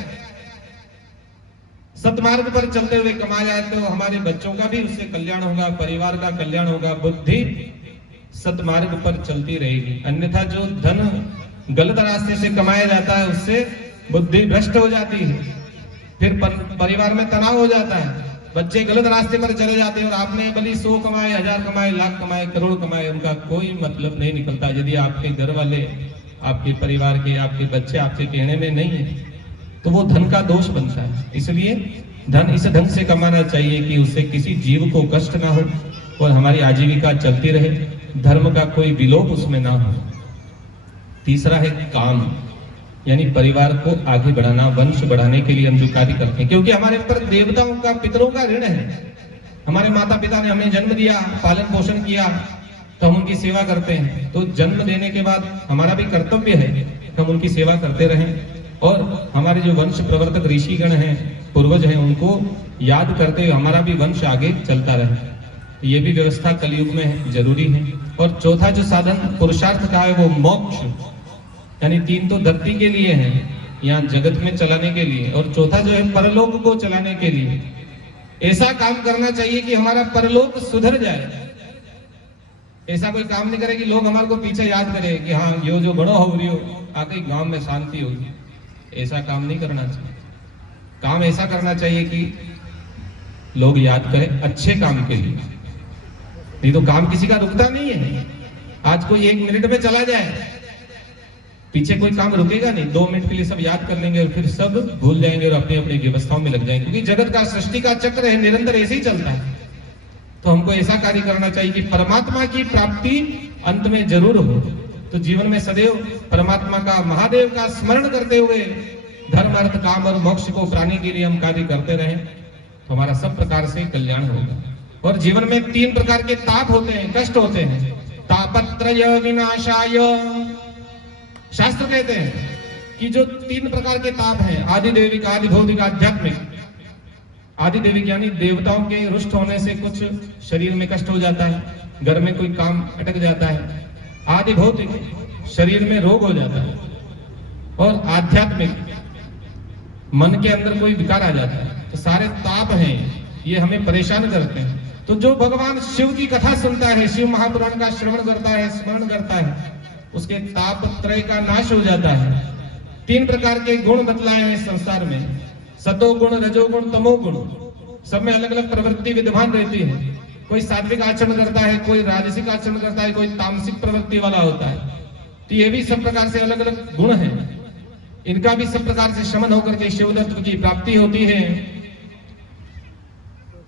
सतमार्ग पर चलते हुए कमाया है, तो हमारे बच्चों का भी उससे कल्याण होगा, परिवार का कल्याण होगा, बुद्धि सतमार्ग पर चलती रहेगी। अन्यथा जो धन गलत रास्ते से कमाया जाता है, उससे बुद्धि भ्रष्ट हो जाती है, फिर परिवार में तनाव हो जाता है, बच्चे गलत रास्ते पर चले जाते हैं। और आपने भले 100 कमाए, 1000 कमाए, लाख कमाए, करोड़ कमाए, उनका कोई मतलब नहीं निकलता यदि आपके घर वाले, आपके परिवार के, आपके बच्चे आपके कहने में नहीं है, तो वो धन का दोष बनता है। इसलिए धन इस ढंग से कमाना चाहिए कि उससे किसी जीव को कष्ट ना हो और हमारी आजीविका चलती रहे, धर्म का कोई विलोप उसमें ना हो। तीसरा है काम, यानी परिवार को आगे बढ़ाना, वंश बढ़ाने के लिए हम जो कार्य करते हैं, क्योंकि हमारे ऊपर देवताओं का, पितरों का ऋण है। हमारे माता पिता ने हमें जन्म दिया, पालन पोषण किया, तो हम उनकी सेवा करते हैं। तो जन्म देने के बाद हमारा भी कर्तव्य है कि हम उनकी सेवा करते रहें, और हमारे जो वंश प्रवर्तक ऋषिगण हैं, पूर्वज हैं, उनको याद करते हुए हमारा भी वंश आगे चलता रहे। ये भी व्यवस्था कलयुग में जरूरी है। और चौथा जो साधन पुरुषार्थ का है वो मोक्ष, यानी 3 तो धरती के लिए है, यहाँ जगत में चलाने के लिए, और चौथा जो है परलोक को चलाने के लिए। ऐसा काम करना चाहिए कि हमारा परलोक सुधर जाए। ऐसा कोई काम नहीं करे कि लोग हमारे को पीछे याद करें कि हाँ यो जो बड़ो हो रही हो, आके गांव में शांति होगी। ऐसा काम नहीं करना चाहिए। काम ऐसा करना चाहिए कि लोग याद करें अच्छे काम के लिए। नहीं तो काम किसी का रुकता नहीं है। आज कोई 1 मिनट में चला जाए, पीछे कोई काम रुकेगा नहीं। 2 मिनट के लिए सब याद कर लेंगे और फिर सब भूल जाएंगे और अपनी अपनी व्यवस्थाओं में लग जाएंगे, क्योंकि जगत का, सृष्टि का चक्र है, निरंतर ऐसे ही चलता है। तो हमको ऐसा कार्य करना चाहिए कि परमात्मा की प्राप्ति अंत में जरूर हो। तो जीवन में सदैव परमात्मा का, महादेव का स्मरण करते हुए धर्म, अर्थ, काम और मोक्ष को प्राणी के लिए हम कार्य करते रहें, तो हमारा सब प्रकार से कल्याण होगा। और जीवन में 3 प्रकार के ताप होते हैं, कष्ट होते हैं। तापत्रय विनाशाय, शास्त्र कहते हैं कि कि जो 3 प्रकार के ताप हैं, आदि देविक, आदि भौतिक, आध्यात्मिक। आदि देविक यानी देवताओं के रुष्ट होने से कुछ शरीर में कष्ट हो जाता है, घर में कोई काम अटक जाता है। आदि भौतिक, शरीर में रोग हो जाता है। और आध्यात्मिक, मन के अंदर कोई विकार आ जाता है। तो सारे ताप हैं, ये हमें परेशान करते हैं। तो जो भगवान शिव की कथा सुनता है, शिव महापुराण का श्रवण करता है, स्मरण करता है, उसके ताप त्रय का नाश हो जाता है। 3 प्रकार के गुण बतलाए हैं संसार में, सतोगुण, रजोगुण, तमोगुण। सब में अलग अलग प्रवृत्ति विद्यमान रहती है। कोई सात्विक आचरण करता है, कोई राजसिक आचरण करता है, कोई तामसिक प्रवृत्ति वाला होता है। तो ये भी सब प्रकार से अलग अलग गुण हैं। इनका भी सब प्रकार से शमन होकर के शिव तत्व की प्राप्ति होती है।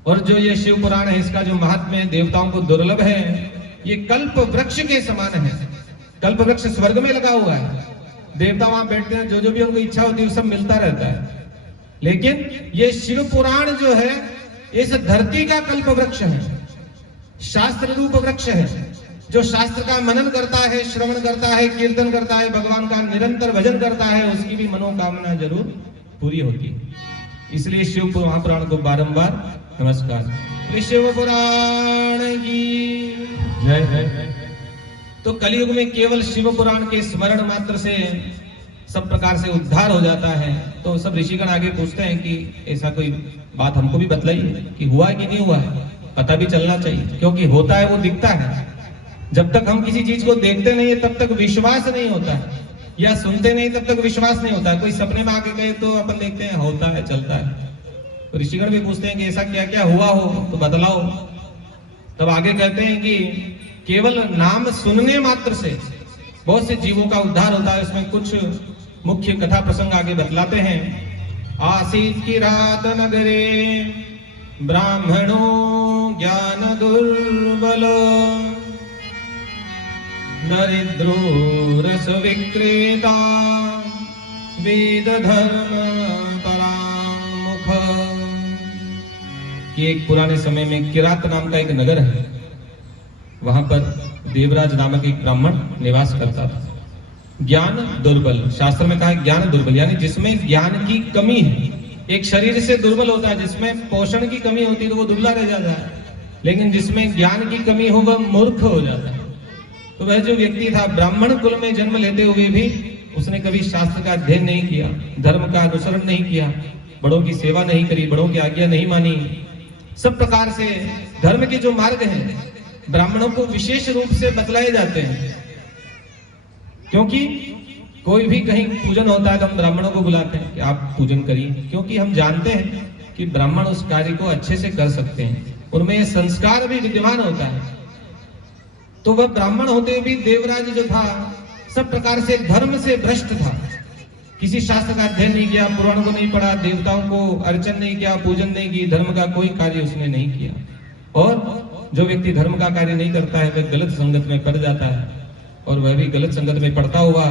और जो ये शिव पुराण है, इसका जो महात्म्य देवताओं को दुर्लभ है, ये कल्प वृक्ष के समान है। कल्प वृक्ष स्वर्ग में लगा हुआ है, देवता वहां बैठते हैं, जो जो भी उनको इच्छा होती है वो सब मिलता रहता है। लेकिन ये शिव पुराण जो है, इस धरती का कल्प वृक्ष है, शास्त्र रूप वृक्ष है। जो शास्त्र का मनन करता है, श्रवण करता है, कीर्तन करता है, भगवान का निरंतर भजन करता है, उसकी भी मनोकामना जरूर पूरी होती है। इसलिए शिव महापुराण को बारंबार नमस्कार। शिव पुराण की जय। तो कलयुग में केवल शिव पुराण के स्मरण मात्र से सब प्रकार से उद्धार हो जाता है। तो सब ऋषिगण आगे पूछते हैं कि ऐसा कोई बात हमको भी बतलाइए कि हुआ कि नहीं हुआ है, पता भी चलना चाहिए। क्योंकि होता है वो दिखता है, जब तक हम किसी चीज को देखते नहीं है तब तक विश्वास नहीं होता है, या सुनते नहीं तब तक विश्वास नहीं होता है। कोई सपने में आके गए तो अपन देखते हैं होता है, चलता है। तो ऋषिगण भी पूछते हैं कि ऐसा क्या क्या हुआ हो तो बतलाओ। तब आगे कहते हैं कि केवल नाम सुनने मात्र से बहुत से जीवों का उद्धार होता है। इसमें कुछ मुख्य कथा प्रसंग आगे बतलाते हैं। आसीत की रात नगरे ब्राह्मणों ज्ञान दुर्बल, दरिद्रो रस विक्रेता वेद धर्म परामुख। कि एक पुराने समय में किरात नाम का एक नगर है, वहां पर देवराज नामक एक ब्राह्मण निवास करता था। ज्ञान दुर्बल, शास्त्र में कहा है ज्ञान दुर्बल, यानी जिसमें ज्ञान की कमी है। एक शरीर से दुर्बल होता है, जिसमें पोषण की कमी होती है तो वो दुबला रह जाता है, लेकिन जिसमें ज्ञान की कमी हो वह मूर्ख हो जाता है। तो वह जो व्यक्ति था, ब्राह्मण कुल में जन्म लेते हुए भी उसने कभी शास्त्र का अध्ययन नहीं किया, धर्म का अनुसरण नहीं किया, बड़ों की सेवा नहीं करी, बड़ों की आज्ञा नहीं मानी। सब प्रकार से धर्म के जो मार्ग हैं ब्राह्मणों को विशेष रूप से बतलाए जाते हैं। क्योंकि कोई भी कहीं पूजन होता है तो हम ब्राह्मणों को बुलाते हैं कि आप पूजन करिए, क्योंकि हम जानते हैं कि ब्राह्मण उस कार्य को अच्छे से कर सकते हैं, उनमें संस्कार भी विद्यमान होता है। तो वह ब्राह्मण होते हुए भी देवराज जो था सब प्रकार से धर्म से भ्रष्ट था। किसी शास्त्र का अध्ययन नहीं किया, पुराण को नहीं पढ़ा, देवताओं को अर्चन नहीं किया, पूजन नहीं की, धर्म का कोई कार्य उसने नहीं किया। और जो व्यक्ति धर्म का कार्य नहीं करता है वह गलत संगत में पड़ जाता है, और वह भी गलत संगत में पड़ता हुआ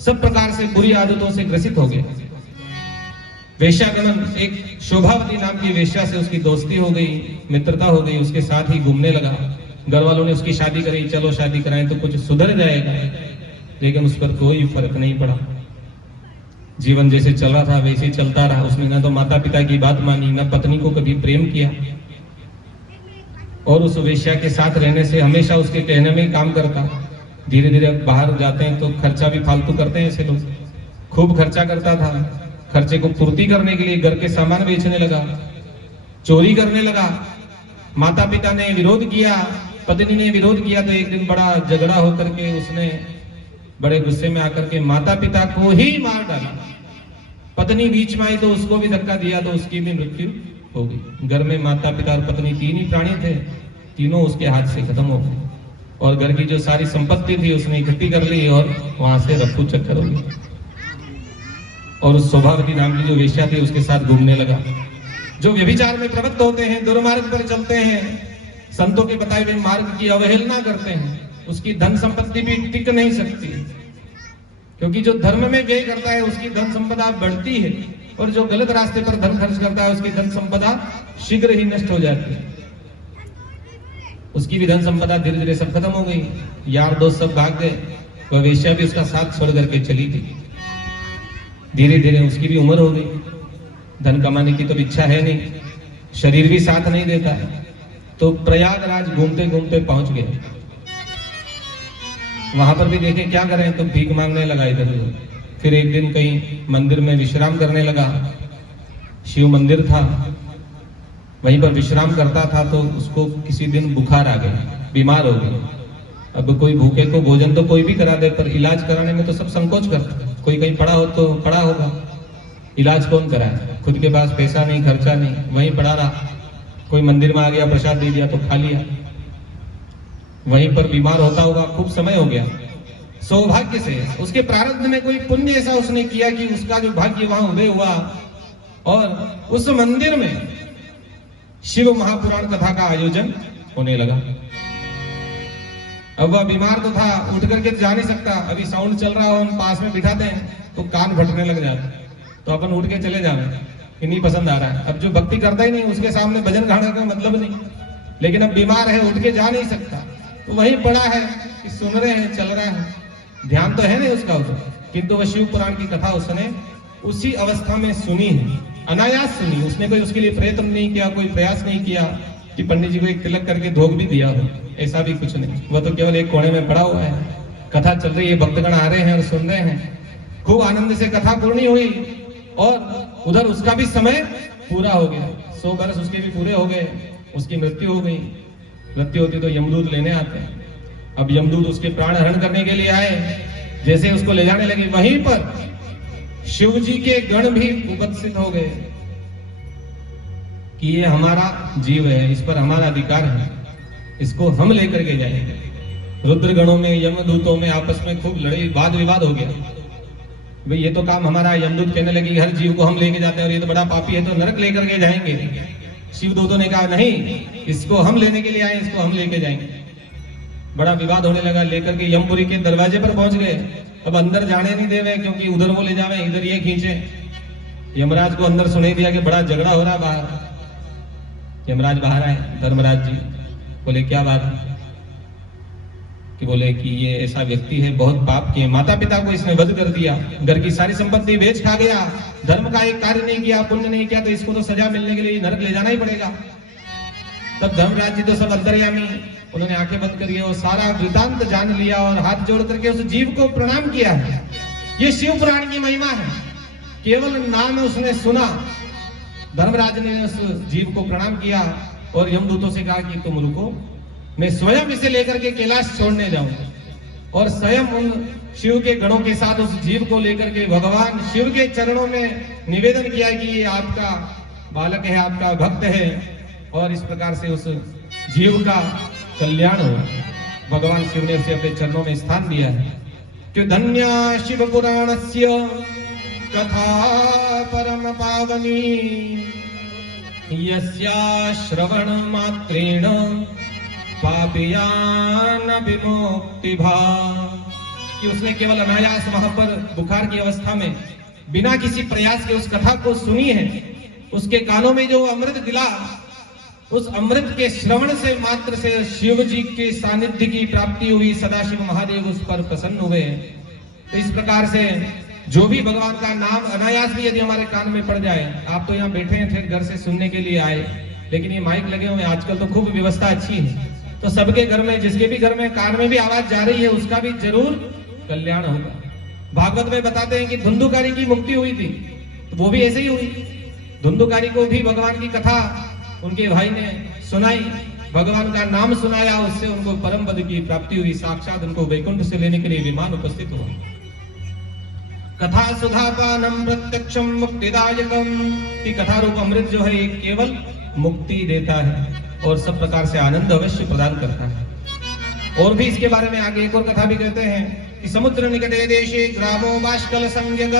सब प्रकार से बुरी आदतों से ग्रसित हो गया। वेश्यागमन, एक शोभावती नाम की वेश्या से उसकी दोस्ती हो गई, मित्रता हो गई, उसके साथ ही घूमने लगा। घर वालों ने उसकी शादी करी, चलो शादी कराएं तो कुछ सुधर जाएगा, लेकिन उस पर कोई फर्क नहीं पड़ा। जीवन जैसे चल रहा था वैसे ही चलता रहा। उसने ना तो माता पिता की बात मानी, ना पत्नी को कभी प्रेम किया, और उस वेश्या के साथ रहने से हमेशा उसके कहने में ही काम करता। धीरे धीरे बाहर जाते हैं तो खर्चा भी फालतू करते हैं ऐसे लोग, खूब खर्चा करता था। खर्चे को पूर्ति करने के लिए घर के सामान बेचने लगा, चोरी करने लगा। माता पिता ने विरोध किया, पत्नी ने विरोध किया, तो एक दिन बड़ा झगड़ा होकर के उसने बड़े गुस्से में आकर के माता पिता को ही मार डाला। पत्नी बीच में आई तो उसको भी धक्का दिया, तो उसकी भी मृत्यु हो गई। घर में माता पिता और पत्नी 3 ही प्राणी थे, तीनों उसके हाथ से खत्म हो गए। और घर की जो सारी संपत्ति थी उसने इकट्ठी कर ली और वहां से रफू चक्कर हो गई। और उस शोभावती नाम की जो वेश्या थी उसके साथ घूमने लगा। जो व्यभिचार में प्रवृत्त होते हैं, दुर्मार्ग पर चलते हैं, संतों के बताए हुए मार्ग की अवहेलना करते हैं, उसकी धन संपत्ति भी टिक नहीं सकती, क्योंकि जो धर्म में व्यय करता है उसकी धन संपदा बढ़ती है, और जो गलत रास्ते पर धन खर्च करता है उसकी धन संपदा शीघ्र ही नष्ट हो जाती है। उसकी भी धन संपदा धीरे धीरे सब खत्म हो गई, यार दोस्त सब भाग गए, वह वेश्या भी उसका साथ छोड़ करके चली गई। धीरे धीरे उसकी भी उम्र हो गई, धन कमाने की तो इच्छा है नहीं, शरीर भी साथ नहीं देता है, तो प्रयागराज घूमते घूमते पहुंच गए। वहां पर भी देखे क्या करें, तो भीख मांगने लगा इधर उधर। फिर एक दिन कहीं मंदिर में विश्राम करने लगा, शिव मंदिर था, वहीं पर विश्राम करता था, तो उसको किसी दिन बुखार आ गई, बीमार हो गई। अब कोई भूखे को भोजन तो कोई भी करा दे, पर इलाज कराने में तो सब संकोच करते हैं। कोई कहीं पड़ा हो तो पड़ा होगा, इलाज कौन कराए, खुद के पास पैसा नहीं, खर्चा नहीं, वहीं पड़ा रहा। कोई मंदिर में आ गया, प्रसाद दे दिया तो खा लिया, वहीं पर बीमार होता होगा, खूब समय हो गया। सौभाग्य से उसके प्रारब्ध में कोई पुण्य ऐसा उसने किया कि उसका जो भाग्य वहां उदय हुआ, और उस मंदिर में शिव महापुराण कथा का आयोजन होने लगा। अब वह बीमार तो था, उठ करके जा नहीं सकता, अभी साउंड चल रहा हो, हम पास में बिठाते हैं तो कान फटने लग जाते, तो अपन उठ के चले जावे कि नहीं पसंद आ रहा है। अब जो भक्ति करता ही नहीं उसके सामने भजन गाने का मतलब नहीं, लेकिन अब बीमार है, उठ के जा नहीं सकता, तो वहीं पड़ा है कि सुन रहे हैं, चल रहा है, ध्यान तो है नहीं उसका उधर, किंतु वह शिव पुराण की कथा उसने उसी अवस्था में सुनी है, अनायास सुनी। उसने कोई उसके लिए प्रयत्न नहीं किया, कोई प्रयास नहीं किया कि पंडित जी को एक तिलक करके धोख भी दिया हो, ऐसा भी कुछ नहीं। वह तो केवल एक कोने में पड़ा हुआ है, कथा चल रही है, भक्तगण आ रहे हैं और सुन रहे हैं, खूब आनंद से कथा पूर्ण हुई, और उधर उसका भी समय पूरा हो गया, 100 बरस उसके भी पूरे हो गए, उसकी मृत्यु हो गई। मृत्यु होती तो यमदूत लेने आते हैं। अब यमदूत उसके प्राण हरण करने के लिए आए, जैसे उसको ले जाने लगे, वहीं पर शिव जी के गण भी उपस्थित हो गए कि ये हमारा जीव है, इस पर हमारा अधिकार है, इसको हम लेकर के जाएंगे। रुद्र गणों में, यमदूतों में आपस में खूब लड़ाई, वाद विवाद हो गया। भाई ये तो काम हमारा, यमदूत कहने लगे हर जीव को हम लेके जाते हैं और ये तो बड़ा पापी है, तो नरक लेकर के जाएंगे। शिवदूतों ने कहा नहीं, इसको हम लेने के लिए आए, इसको हम लेके जाएंगे। बड़ा विवाद होने लगा, लेकर के यमपुरी के दरवाजे पर पहुंच गए। अब अंदर जाने नहीं देवे, क्योंकि उधर वो ले जावे, इधर ये खींचे। यमराज को अंदर सुनाई दिया कि बड़ा झगड़ा हो रहा बाहर। यमराज बाहर आए, धर्मराज जी बोले क्या बात है, कि बोले कि ये ऐसा व्यक्ति है, बहुत पाप किए, माता पिता को इसने वध कर दिया, घर की सारी संपत्ति बेच खा गया, धर्म का एक कार्य नहीं किया, पुण्य नहीं किया, तो इसको तो सजा मिलने के लिए नरक ले जाना ही पड़ेगा। तब धर्मराज जी तो सब अंतर्यामी, उन्होंने आंखें बंद करी और सारा वृतांत जान लिया और हाथ जोड़ करके उस जीव को प्रणाम किया है। ये शिव पुराण की महिमा है, केवल नाम उसने सुना, धर्मराज ने उस जीव को प्रणाम किया और यमदूतों से कहा कि तुम रुको, मैं स्वयं इसे लेकर के कैलाश छोड़ने जाऊंगा। और स्वयं उन शिव के गणों के साथ उस जीव को लेकर के भगवान शिव के चरणों में निवेदन किया कि ये आपका बालक है, आपका भक्त है, और इस प्रकार से उस जीव का कल्याण हो। भगवान शिव ने उसे अपने चरणों में स्थान दिया है। कि धन्य शिव पुराणस्य कथा परम पावनी, यस्या श्रवण मात्रेण पापियान विमुक्ति भाव। कि उसने केवल अनायास वहां पर बुखार की अवस्था में बिना किसी प्रयास के उस कथा को सुनी है, उसके कानों में जो अमृत गिला, उस अमृत के श्रवण से मात्र से शिव जी के सानिध्य की प्राप्ति हुई, सदाशिव महादेव उस पर प्रसन्न हुए। तो इस प्रकार से जो भी भगवान का नाम अनायास भी यदि हमारे कान में पड़ जाए, आप तो यहाँ बैठे हैं थे घर से सुनने के लिए आए, लेकिन ये माइक लगे हुए आजकल तो खूब व्यवस्था अच्छी है, तो सबके घर में, जिसके भी घर में कान में भी आवाज जा रही है, उसका भी जरूर कल्याण होगा। भागवत में बताते हैं कि धुंधुकारी की मुक्ति हुई थी, तो वो भी ऐसे ही हुई। धुंधुकारी को भी भगवान की कथा उनके भाई ने सुनाई, भगवान का नाम सुनाया, उससे उनको परम पद की प्राप्ति हुई, साक्षात उनको वैकुंठ से लेने के लिए विमान उपस्थित हुआ। कथा सुधापानम प्रत्यक्षम मुक्तिदायकम, की कथा रूप अमृत जो है एक केवल मुक्ति देता है और सब प्रकार से आनंद अवश्य प्रदान करता है। और भी इसके बारे में आगे एक और कथा भी कहते हैं कि समुद्र निकटे देशे ग्रामो बाष्कल संज्ञक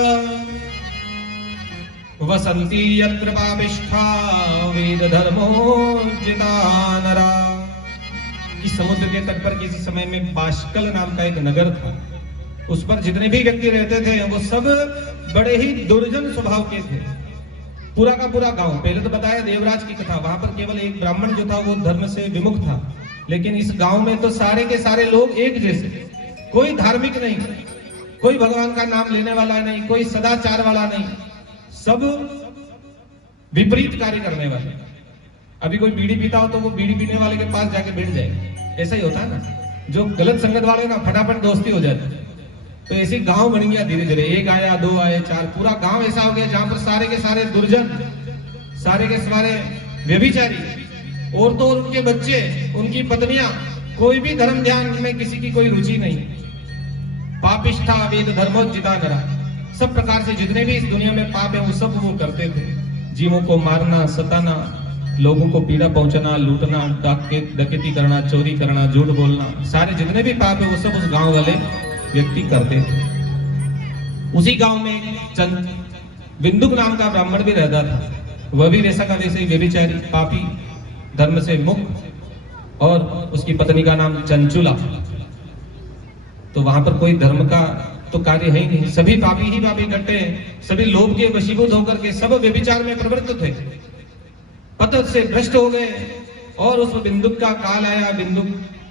वसंती यत्र पापिष्ठा वेद धर्मोर्जिता नरा। इस समुद्र के तट पर किसी समय में बाष्कल नाम का एक नगर था। उस पर जितने भी व्यक्ति रहते थे वो सब बड़े ही दुर्जन स्वभाव के थे। पूरा का पूरा गांव, पहले तो बताया देवराज की कथा, वहां पर केवल एक ब्राह्मण जो था वो धर्म से विमुख था, लेकिन इस गांव में तो सारे के सारे लोग एक जैसे, कोई धार्मिक नहीं, कोई भगवान का नाम लेने वाला नहीं, कोई सदाचार वाला नहीं, सब विपरीत कार्य करने वाले। अभी कोई बीड़ी पीता हो तो वो बीड़ी पीने वाले के पास जाके बैठ जाए, ऐसा ही होता है ना। जो गलत संगत वाले ना फटाफट दोस्ती हो जाती। तो ऐसे गांव बन गया धीरे धीरे, एक आया, दो आए, चार, पूरा गांव ऐसा हो गया जहां पर सारे के सारे दुर्जन, सारे के सारे व्यभिचारी, औरतों और उनके बच्चे, उनकी पत्नियां, कोई भी धर्म ध्यान में किसी की कोई रुचि नहीं। पापिष्ठा वेद धर्मोचिता नरा, सब प्रकार से जितने भी इस दुनिया में पाप है वो सब वो करते थे। जीवों को मारना, सताना, लोगों को पीड़ा पहुंचाना, लूटना, डकैती करना, चोरी करना, झूठ बोलना, सारे जितने भी पाप है वो सब उस गांव वाले व्यक्ति करते थे। उसी गांव में चंद बिंदुक नाम का ब्राह्मण भी रहता था। वह भी वैसा का वैसे ही व्यभिचारी, पापी, धर्म से मुक्त, और उसकी पत्नी का नाम चंचुला। तो वहां पर कोई धर्म का तो कार्य है ही नहीं, सभी पापी ही पापी इकट्ठे, सभी लोभ के वशीभूत होकर के सब व्यभिचार में प्रवृत्त थे, पतन से भ्रष्ट हो गए। और उस बिंदुक का काल आया, बिंदुक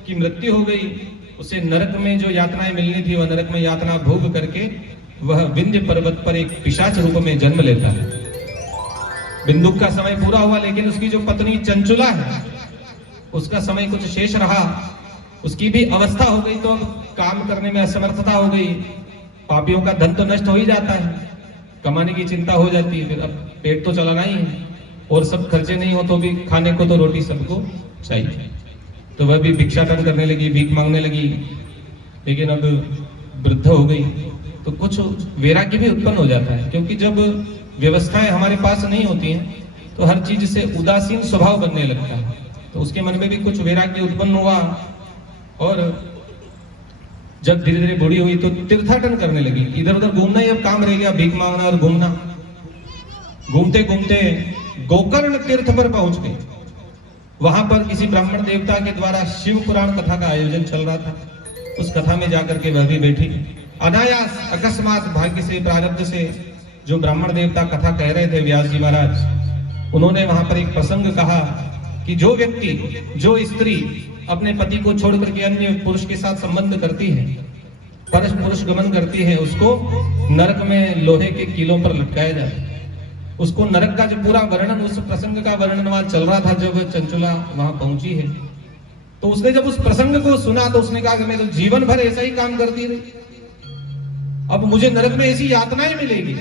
की मृत्यु हो गई। उसे नरक में जो यातनाएं मिलनी थी वह नरक में यातना भोग करके वह विंध्य पर्वत पर एक पिशाच रूप में जन्म लेता है। बिंदुक का समय पूरा हुआ, लेकिन उसकी जो पत्नी चंचुला है उसका समय कुछ शेष रहा। उसकी भी अवस्था हो गई, तो अब काम करने में असमर्थता हो गई। पापियों का धन तो नष्ट हो ही जाता है, कमाने की चिंता हो जाती है, फिर अब पेट तो चलाना ही है, और सब खर्चे नहीं हो तो भी खाने को तो रोटी सबको चाहिए। तो वह भी भिक्षाटन करने लगी, भीख मांगने लगी। लेकिन अब वृद्ध हो गई तो कुछ वैराग्य भी उत्पन्न हो जाता है, क्योंकि जब व्यवस्थाएं हमारे पास नहीं होती हैं तो हर चीज से उदासीन स्वभाव बनने लगता है। तो उसके मन में भी कुछ वैराग्य उत्पन्न हुआ, और जब धीरे धीरे बूढ़ी हुई तो तीर्थाटन करने लगी। इधर उधर घूमना ही अब काम रह गया, भीख मांगना और घूमना। घूमते घूमते गोकर्ण तीर्थ पर पहुंच गई। वहां पर किसी ब्राह्मण देवता के द्वारा शिव पुराण कथा का आयोजन चल रहा था। उस कथा में जाकर के वह भी बैठी। अनायास अकस्मात भाग्य से, प्रारब्ध से जो ब्राह्मण देवता कथा कह रहे थे, व्यास जी महाराज, उन्होंने वहां पर एक प्रसंग कहा कि जो व्यक्ति, जो स्त्री अपने पति को छोड़ करके अन्य पुरुष के साथ संबंध करती है, परस पुरुष गमन करती है, उसको नरक में लोहे के कीलों पर लटकाया जाता है। उसको नरक का जो पूरा वर्णन, उस प्रसंग का वर्णन वहां चल रहा था जब चंचुला वहां पहुंची है। तो उसने जब उस प्रसंग को सुना तो उसने कहा कि मैं तो जीवन भर ऐसा ही काम करती रही, अब मुझे नरक में ऐसी यातनाएं मिलेगी।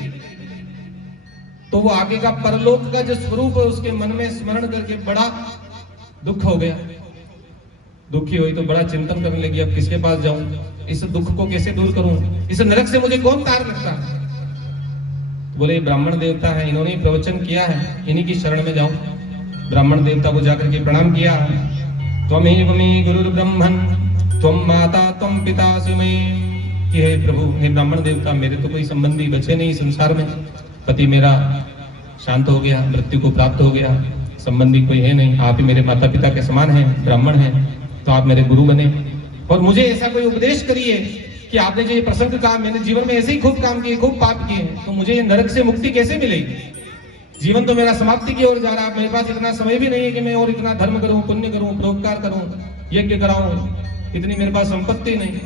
तो वो आगे का परलोक का जो स्वरूप है उसके मन में स्मरण करके बड़ा दुख हो गया। दुखी हुई तो बड़ा चिंतन करने लगी, अब किसके पास जाऊं, इस दुख को कैसे दूर करूं, इस नरक से मुझे कौन तार सकता है। बोले ब्राह्मण देवता है, इन्होंने प्रवचन किया है, इन्हीं की शरण में जाऊं। ब्राह्मण देवता को जाकर के प्रणाम किया। त्वमेव मे गुरुर् ब्रह्मन् त्वं माता त्वं पितासि मे, कि हे प्रभु, हे ब्राह्मण देवता, मेरे तो कोई संबंधी बचे नहीं संसार में, पति मेरा शांत हो गया, मृत्यु को प्राप्त हो गया, संबंधी कोई है नहीं, आप ही मेरे माता पिता के समान हैं, ब्राह्मण हैं, तो आप मेरे गुरु बने और मुझे ऐसा कोई उपदेश करिए कि आपने जो ये प्रसंग कहा, मैंने जीवन में ऐसे ही खूब काम किए, खूब पाप किए हैं, तो मुझे ये नरक से मुक्ति कैसे मिलेगी। जीवन तो मेरा समाप्ति की ओर जा रहा है, मेरे पास इतना समय भी नहीं है कि मैं और इतना धर्म करूं, पुण्य करूं, परोपकार करूं, यज्ञ कराऊं, इतनी मेरे पास संपत्ति नहीं।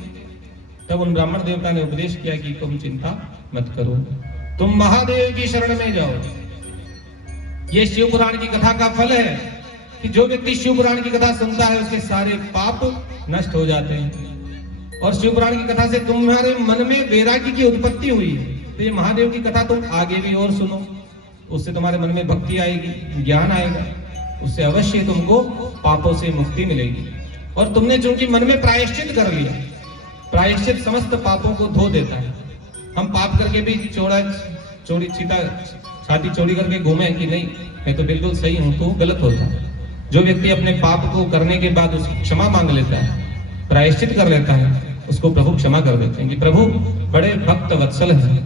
तब उन ब्राह्मण देवता ने उपदेश किया कि तुम चिंता मत करो, तुम महादेव की शरण में जाओ। ये शिव पुराण की कथा का फल है कि जो व्यक्ति शिव पुराण की कथा सुनता है उसके सारे पाप नष्ट हो जाते हैं। और शिव पुराण की कथा से तुम्हारे मन में वैराग्य की उत्पत्ति हुई है, तो ये महादेव की कथा तुम आगे भी और सुनो, उससे तुम्हारे मन में भक्ति आएगी, ज्ञान आएगा, उससे अवश्य तुमको पापों से मुक्ति मिलेगी। और तुमने चूंकि मन में प्रायश्चित कर लिया, प्रायश्चित समस्त पापों को धो देता है। हम पाप करके भी चोरी छाती चौड़ी करके घूमे कि नहीं मैं तो बिल्कुल सही हूं, तो गलत होता है। जो व्यक्ति अपने पाप को करने के बाद उसकी क्षमा मांग लेता है, प्रायश्चित कर लेता है, उसको प्रभु क्षमा कर देते हैं कि प्रभु बड़े भक्त वत्सल हैं,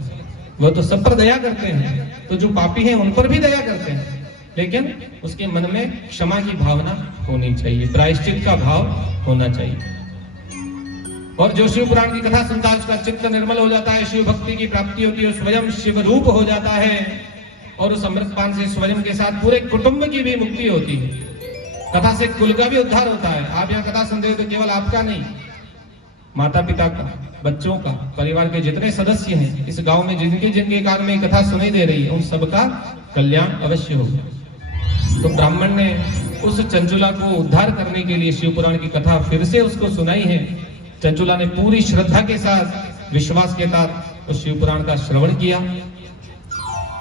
वह तो सब पर दया करते हैं, तो जो पापी हैं उन पर भी दया करते हैं, लेकिन उसके मन में क्षमा की भावना होनी चाहिए, प्रायश्चित का भाव होना चाहिए। और जो शिव पुराण की कथा सुनता है उसका चित्त निर्मल हो जाता है, शिव भक्ति की प्राप्ति होती है, स्वयं शिव रूप हो जाता है, और उस अमृतपान से स्वयं के साथ पूरे कुटुंब की भी मुक्ति होती है। कथा से कुल का भी उद्धार होता है। आप यहाँ कथा सुनते हो तो केवल आपका नहीं, माता पिता का, बच्चों का, परिवार के जितने सदस्य हैं इस गांव में जिनके जिनके कान में कथा सुनाई दे रही है उन सबका कल्याण अवश्य होगा। तो ब्राह्मण ने उस चंचुला को उद्धार करने के लिए शिव पुराण की कथा फिर से उसको सुनाई है। चंचुला ने पूरी श्रद्धा के साथ, विश्वास के साथ उस शिव पुराण का श्रवण किया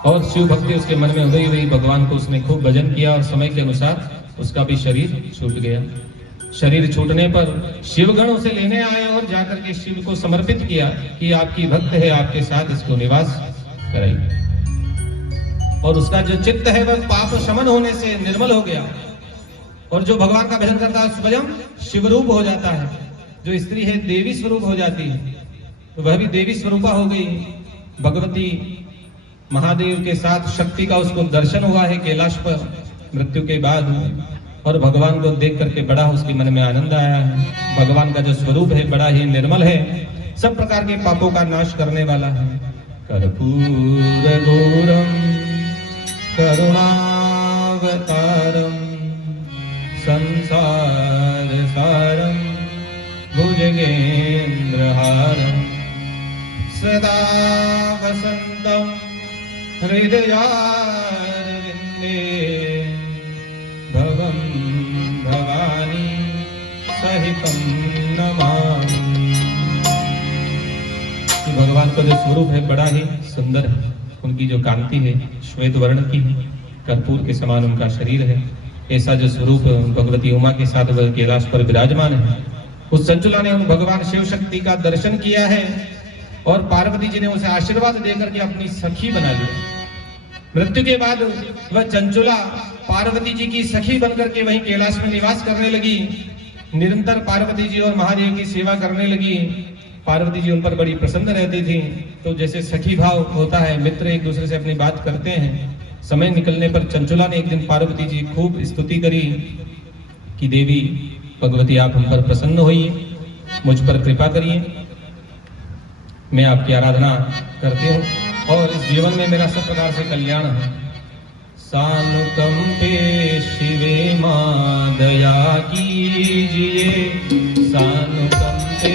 और शिव भक्ति उसके मन में उदय हुई। भगवान को उसने खूब भजन किया और समय के अनुसार उसका भी शरीर छूट गया। शरीर छूटने पर शिवगण उसे लेने आए और जाकर के शिव को समर्पित किया कि आपकी भक्त है, आपके साथ इसको निवास कराइए। और उसका जो चित्त है वह पाप शमन होने से निर्मल हो गया और जो भगवान का भजन करता है स्वयं शिवरूप हो जाता है। जो स्त्री है देवी स्वरूप हो जाती है, तो वह भी देवी स्वरूपा हो गई। भगवती महादेव के साथ शक्ति का उसको दर्शन हुआ है कैलाश पर मृत्यु के बाद, और भगवान को देख करके बड़ा उसके मन में आनंद आया है। भगवान का जो स्वरूप है बड़ा ही निर्मल है, सब प्रकार के पापों का नाश करने वाला है। कर्पूर गौरम करुणावतारम संसार सारम भुजगेन्द्रहारम सदा वसंतम हृदयारविंदे भवं भवानी सहितं नमामि। भगवान का जो स्वरूप है बड़ा ही सुंदर है। उनकी जो कांति है श्वेत वर्ण की है, कर्पूर के समान उनका शरीर है। ऐसा जो स्वरूप भगवती उमा के साथ वह कैलाश पर विराजमान है। उस चंचुला ने उन भगवान शिव शक्ति का दर्शन किया है और पार्वती जी ने उसे आशीर्वाद देकर के अपनी सखी बना लिया। मृत्यु के बाद वह चंचुला पार्वती जी की सखी बनकर के वहीं कैलाश में निवास करने लगी। निरंतर पार्वती जी और महादेव की सेवा करने लगी। पार्वती जी उन पर बड़ी प्रसन्न रहती थी। तो जैसे सखी भाव होता है, मित्र एक दूसरे से अपनी बात करते हैं। समय निकलने पर चंचुला ने एक दिन पार्वती जी खूब स्तुति करी कि देवी भगवती आप हम पर प्रसन्न होइए, मुझ पर कृपा करिए, मैं आपकी आराधना करती हूँ और इस जीवन में मेरा सब प्रकार से कल्याण है। सानुकंपे शिवे मां दया कीजिए, सानुकंपे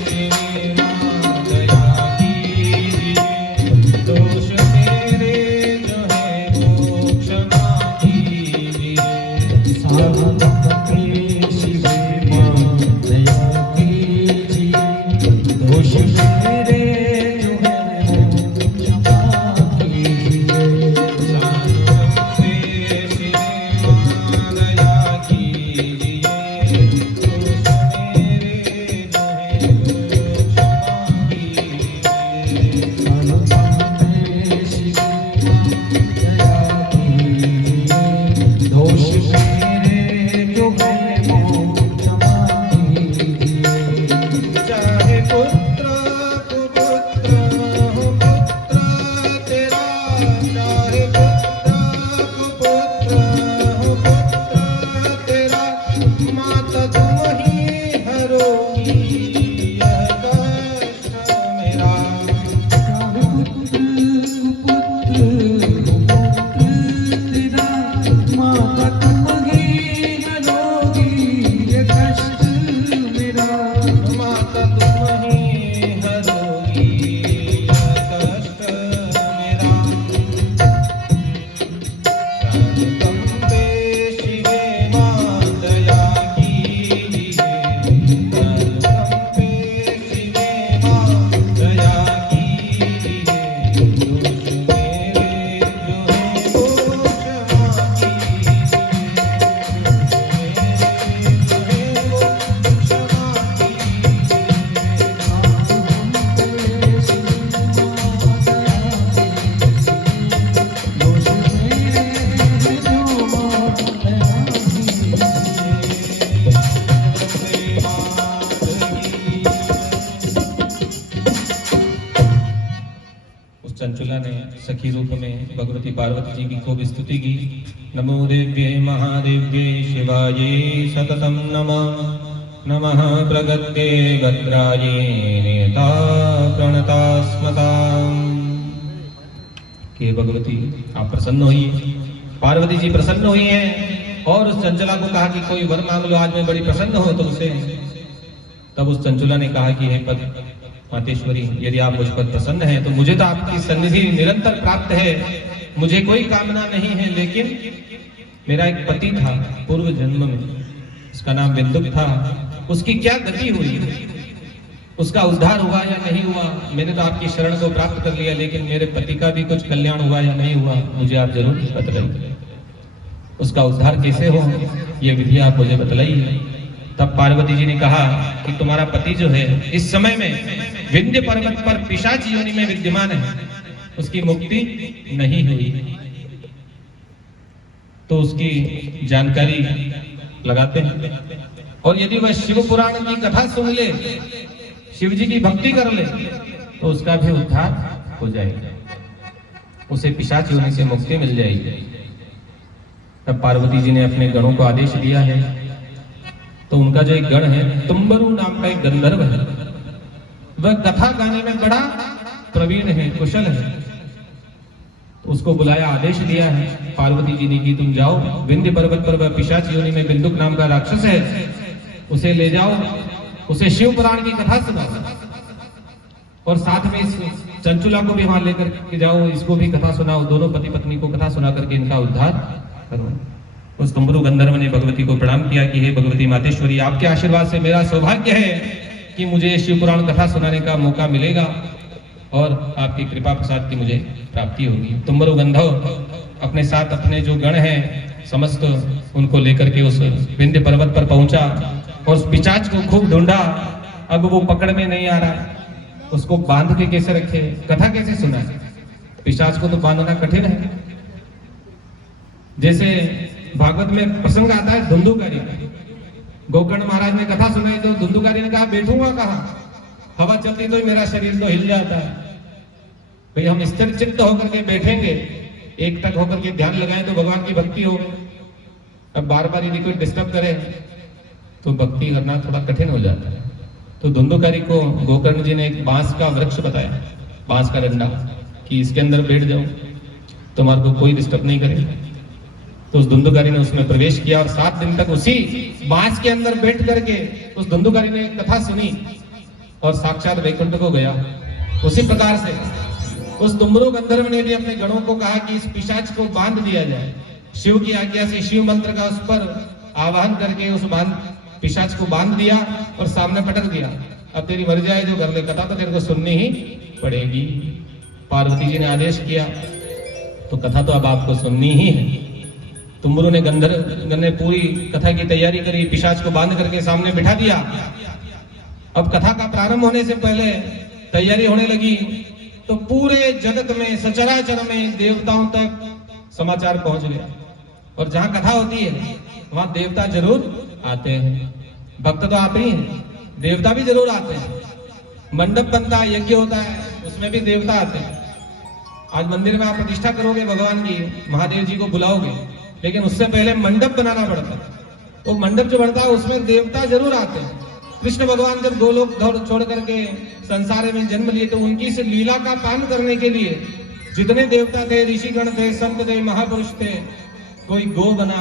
शिवे मां दया कीजिए, दोष मेरे जो है वो क्षमा कीजिए। सानुकंपे शिवे मां दया कीजिए, दोष मेरे जो है वो क्षमा कीजिए। चंचुला ने सखी रूप में भगवती पार्वती जी की खूब स्तुति की। नमो देव्ये महादेव्ये शिवाये सततं नमः, नमः प्रगत्ये भद्राये नेता प्रणतास्मताम्। कि भगवती आप प्रसन्न हुई। पार्वती जी प्रसन्न हुई हैं और उस चंचला को कहा कि कोई वर मांग लो, आज मैं बड़ी प्रसन्न हूं तुमसे। तब उस चंचुला ने कहा कि हे पद मातेश्वरी, यदि आप मुझ पर प्रसन्न हैं तो मुझे तो आपकी सन्निधि निरंतर प्राप्त है, मुझे कोई कामना नहीं है। लेकिन मेरा एक पति था पूर्व जन्म में, उसका नाम बिंदुक था, उसकी क्या गति हुई, उसका उद्धार हुआ या नहीं हुआ? मैंने तो आपकी शरण को प्राप्त कर लिया, लेकिन मेरे पति का भी कुछ कल्याण हुआ या नहीं हुआ, मुझे आप जरूर बतलाइए। उसका उद्धार कैसे हो, ये विधि आप मुझे बतलाइए। तब पार्वती जी ने कहा कि तुम्हारा पति जो है इस समय में विंध्य पर्वत पर पिशाच योनि में विद्यमान है, उसकी मुक्ति नहीं हुई। तो उसकी जानकारी लगाते हैं, और यदि वह शिव पुराण की कथा सुन ले, शिव जी की भक्ति कर ले, तो उसका भी उद्धार हो जाएगा, उसे पिशाच योनि से मुक्ति मिल जाएगी। तब पार्वती जी ने अपने गणों को आदेश दिया है। तो उनका जो एक गण है, तुम्बरु नाम का एक गंधर्व है, वह कथा गाने में बड़ा प्रवीण है, कुशल है। तो उसको बुलाया, आदेश दिया है पार्वती जी ने कि तुम जाओ विंध्य पर्वत पर, वह पिशाच योनि में बिंदुक नाम का राक्षस है, उसे ले जाओ, उसे शिव पुराण की कथा सुनाओ, और साथ में इस चंचुला को भी वहां लेकर के जाओ, इसको भी कथा सुनाओ, दोनों पति पत्नी को कथा सुना करके इनका उद्धार करो। उस तुम्बरु गंधर्व ने भगवती को प्रणाम किया कि हे भगवती मातेश्वरी, आपके आशीर्वाद से मेरा सौभाग्य है कि मुझे शिव पुराण कथा सुनाने का मौका मिलेगा, और आपकी कृपा प्रसाद की मुझे प्राप्ति होगी। तुम्बरु गंधर्व अपने साथ अपने जो गण हैं समस्त उनको लेकर के उस विंध्य पर्वत पर पहुंचा, और उस पिशाच को खूब ढूंढा। अब वो पकड़ में नहीं आ रहा है, उसको बांध के कैसे रखे, कथा कैसे सुना? पिशाच को तो बांधना कठिन है। जैसे भागवत में प्रसंग आता है धुंधुकारी, गोकर्ण महाराज ने कथा सुनाई तो धुंधुकारी ने कहा बैठूंगा कहाँ, हवा चलती तो मेरा शरीर तो हिल जाता है, भाई हम स्थिर चित्त होकर के बैठेंगे, एक तक होकर के ध्यान लगाएं तो भगवान की भक्ति हो। अब बार बार यदि कोई डिस्टर्ब करे तो भक्ति करना थोड़ा कठिन हो जाता है। तो धुंधुकारी को गोकर्ण जी ने एक बांस का वृक्ष बताया, बांस का डंडा, कि इसके अंदर बैठ जाओ, तुम्हारे को कोई डिस्टर्ब नहीं करेगा। तो उस धुंधुकारी ने उसमें प्रवेश किया, और 7 दिन तक उसी बांस के अंदर बैठ करके उस धुंधुकारी ने कथा सुनी, और साक्षात वैकुंठ को गया। उसी प्रकार से उस तुम्बरु गंधर्व ने भी अपने गणों को कहा कि इस पिशाच को बांध दिया जाए। शिव की आज्ञा से शिव मंत्र का उस पर आवाहन करके उस पिशाच को बांध दिया और सामने पटक दिया। अब तेरी मर जाए जो कर ले, कथा तो तेरे को सुननी ही पड़ेगी। पार्वती जी ने आदेश किया तो कथा तो अब आपको सुननी ही है। तुम्बरु ने गंधर्व ने पूरी कथा की तैयारी करी, पिशाच को बांध करके सामने बिठा दिया। अब कथा का प्रारंभ होने से पहले तैयारी होने लगी तो पूरे जगत में, सचराचर में देवताओं तक समाचार पहुंच गया। और जहां कथा होती है वहां देवता जरूर आते हैं, भक्त तो आते ही हैं, देवता भी जरूर आते हैं। मंडप बनता है, यज्ञ होता है, उसमें भी देवता आते हैं। आज मंदिर में आप प्रतिष्ठा करोगे भगवान की, महादेव जी को बुलाओगे, लेकिन उससे पहले मंडप बनाना पड़ता है। तो मंडप जो बनता है उसमें देवता जरूर आते हैं। कृष्ण भगवान जब गोलोक छोड़ करके संसार में जन्म लिए तो उनकी इस लीला का पान करने के लिए जितने देवता थे, ऋषिगण थे, संत थे, महापुरुष थे, कोई गो बना,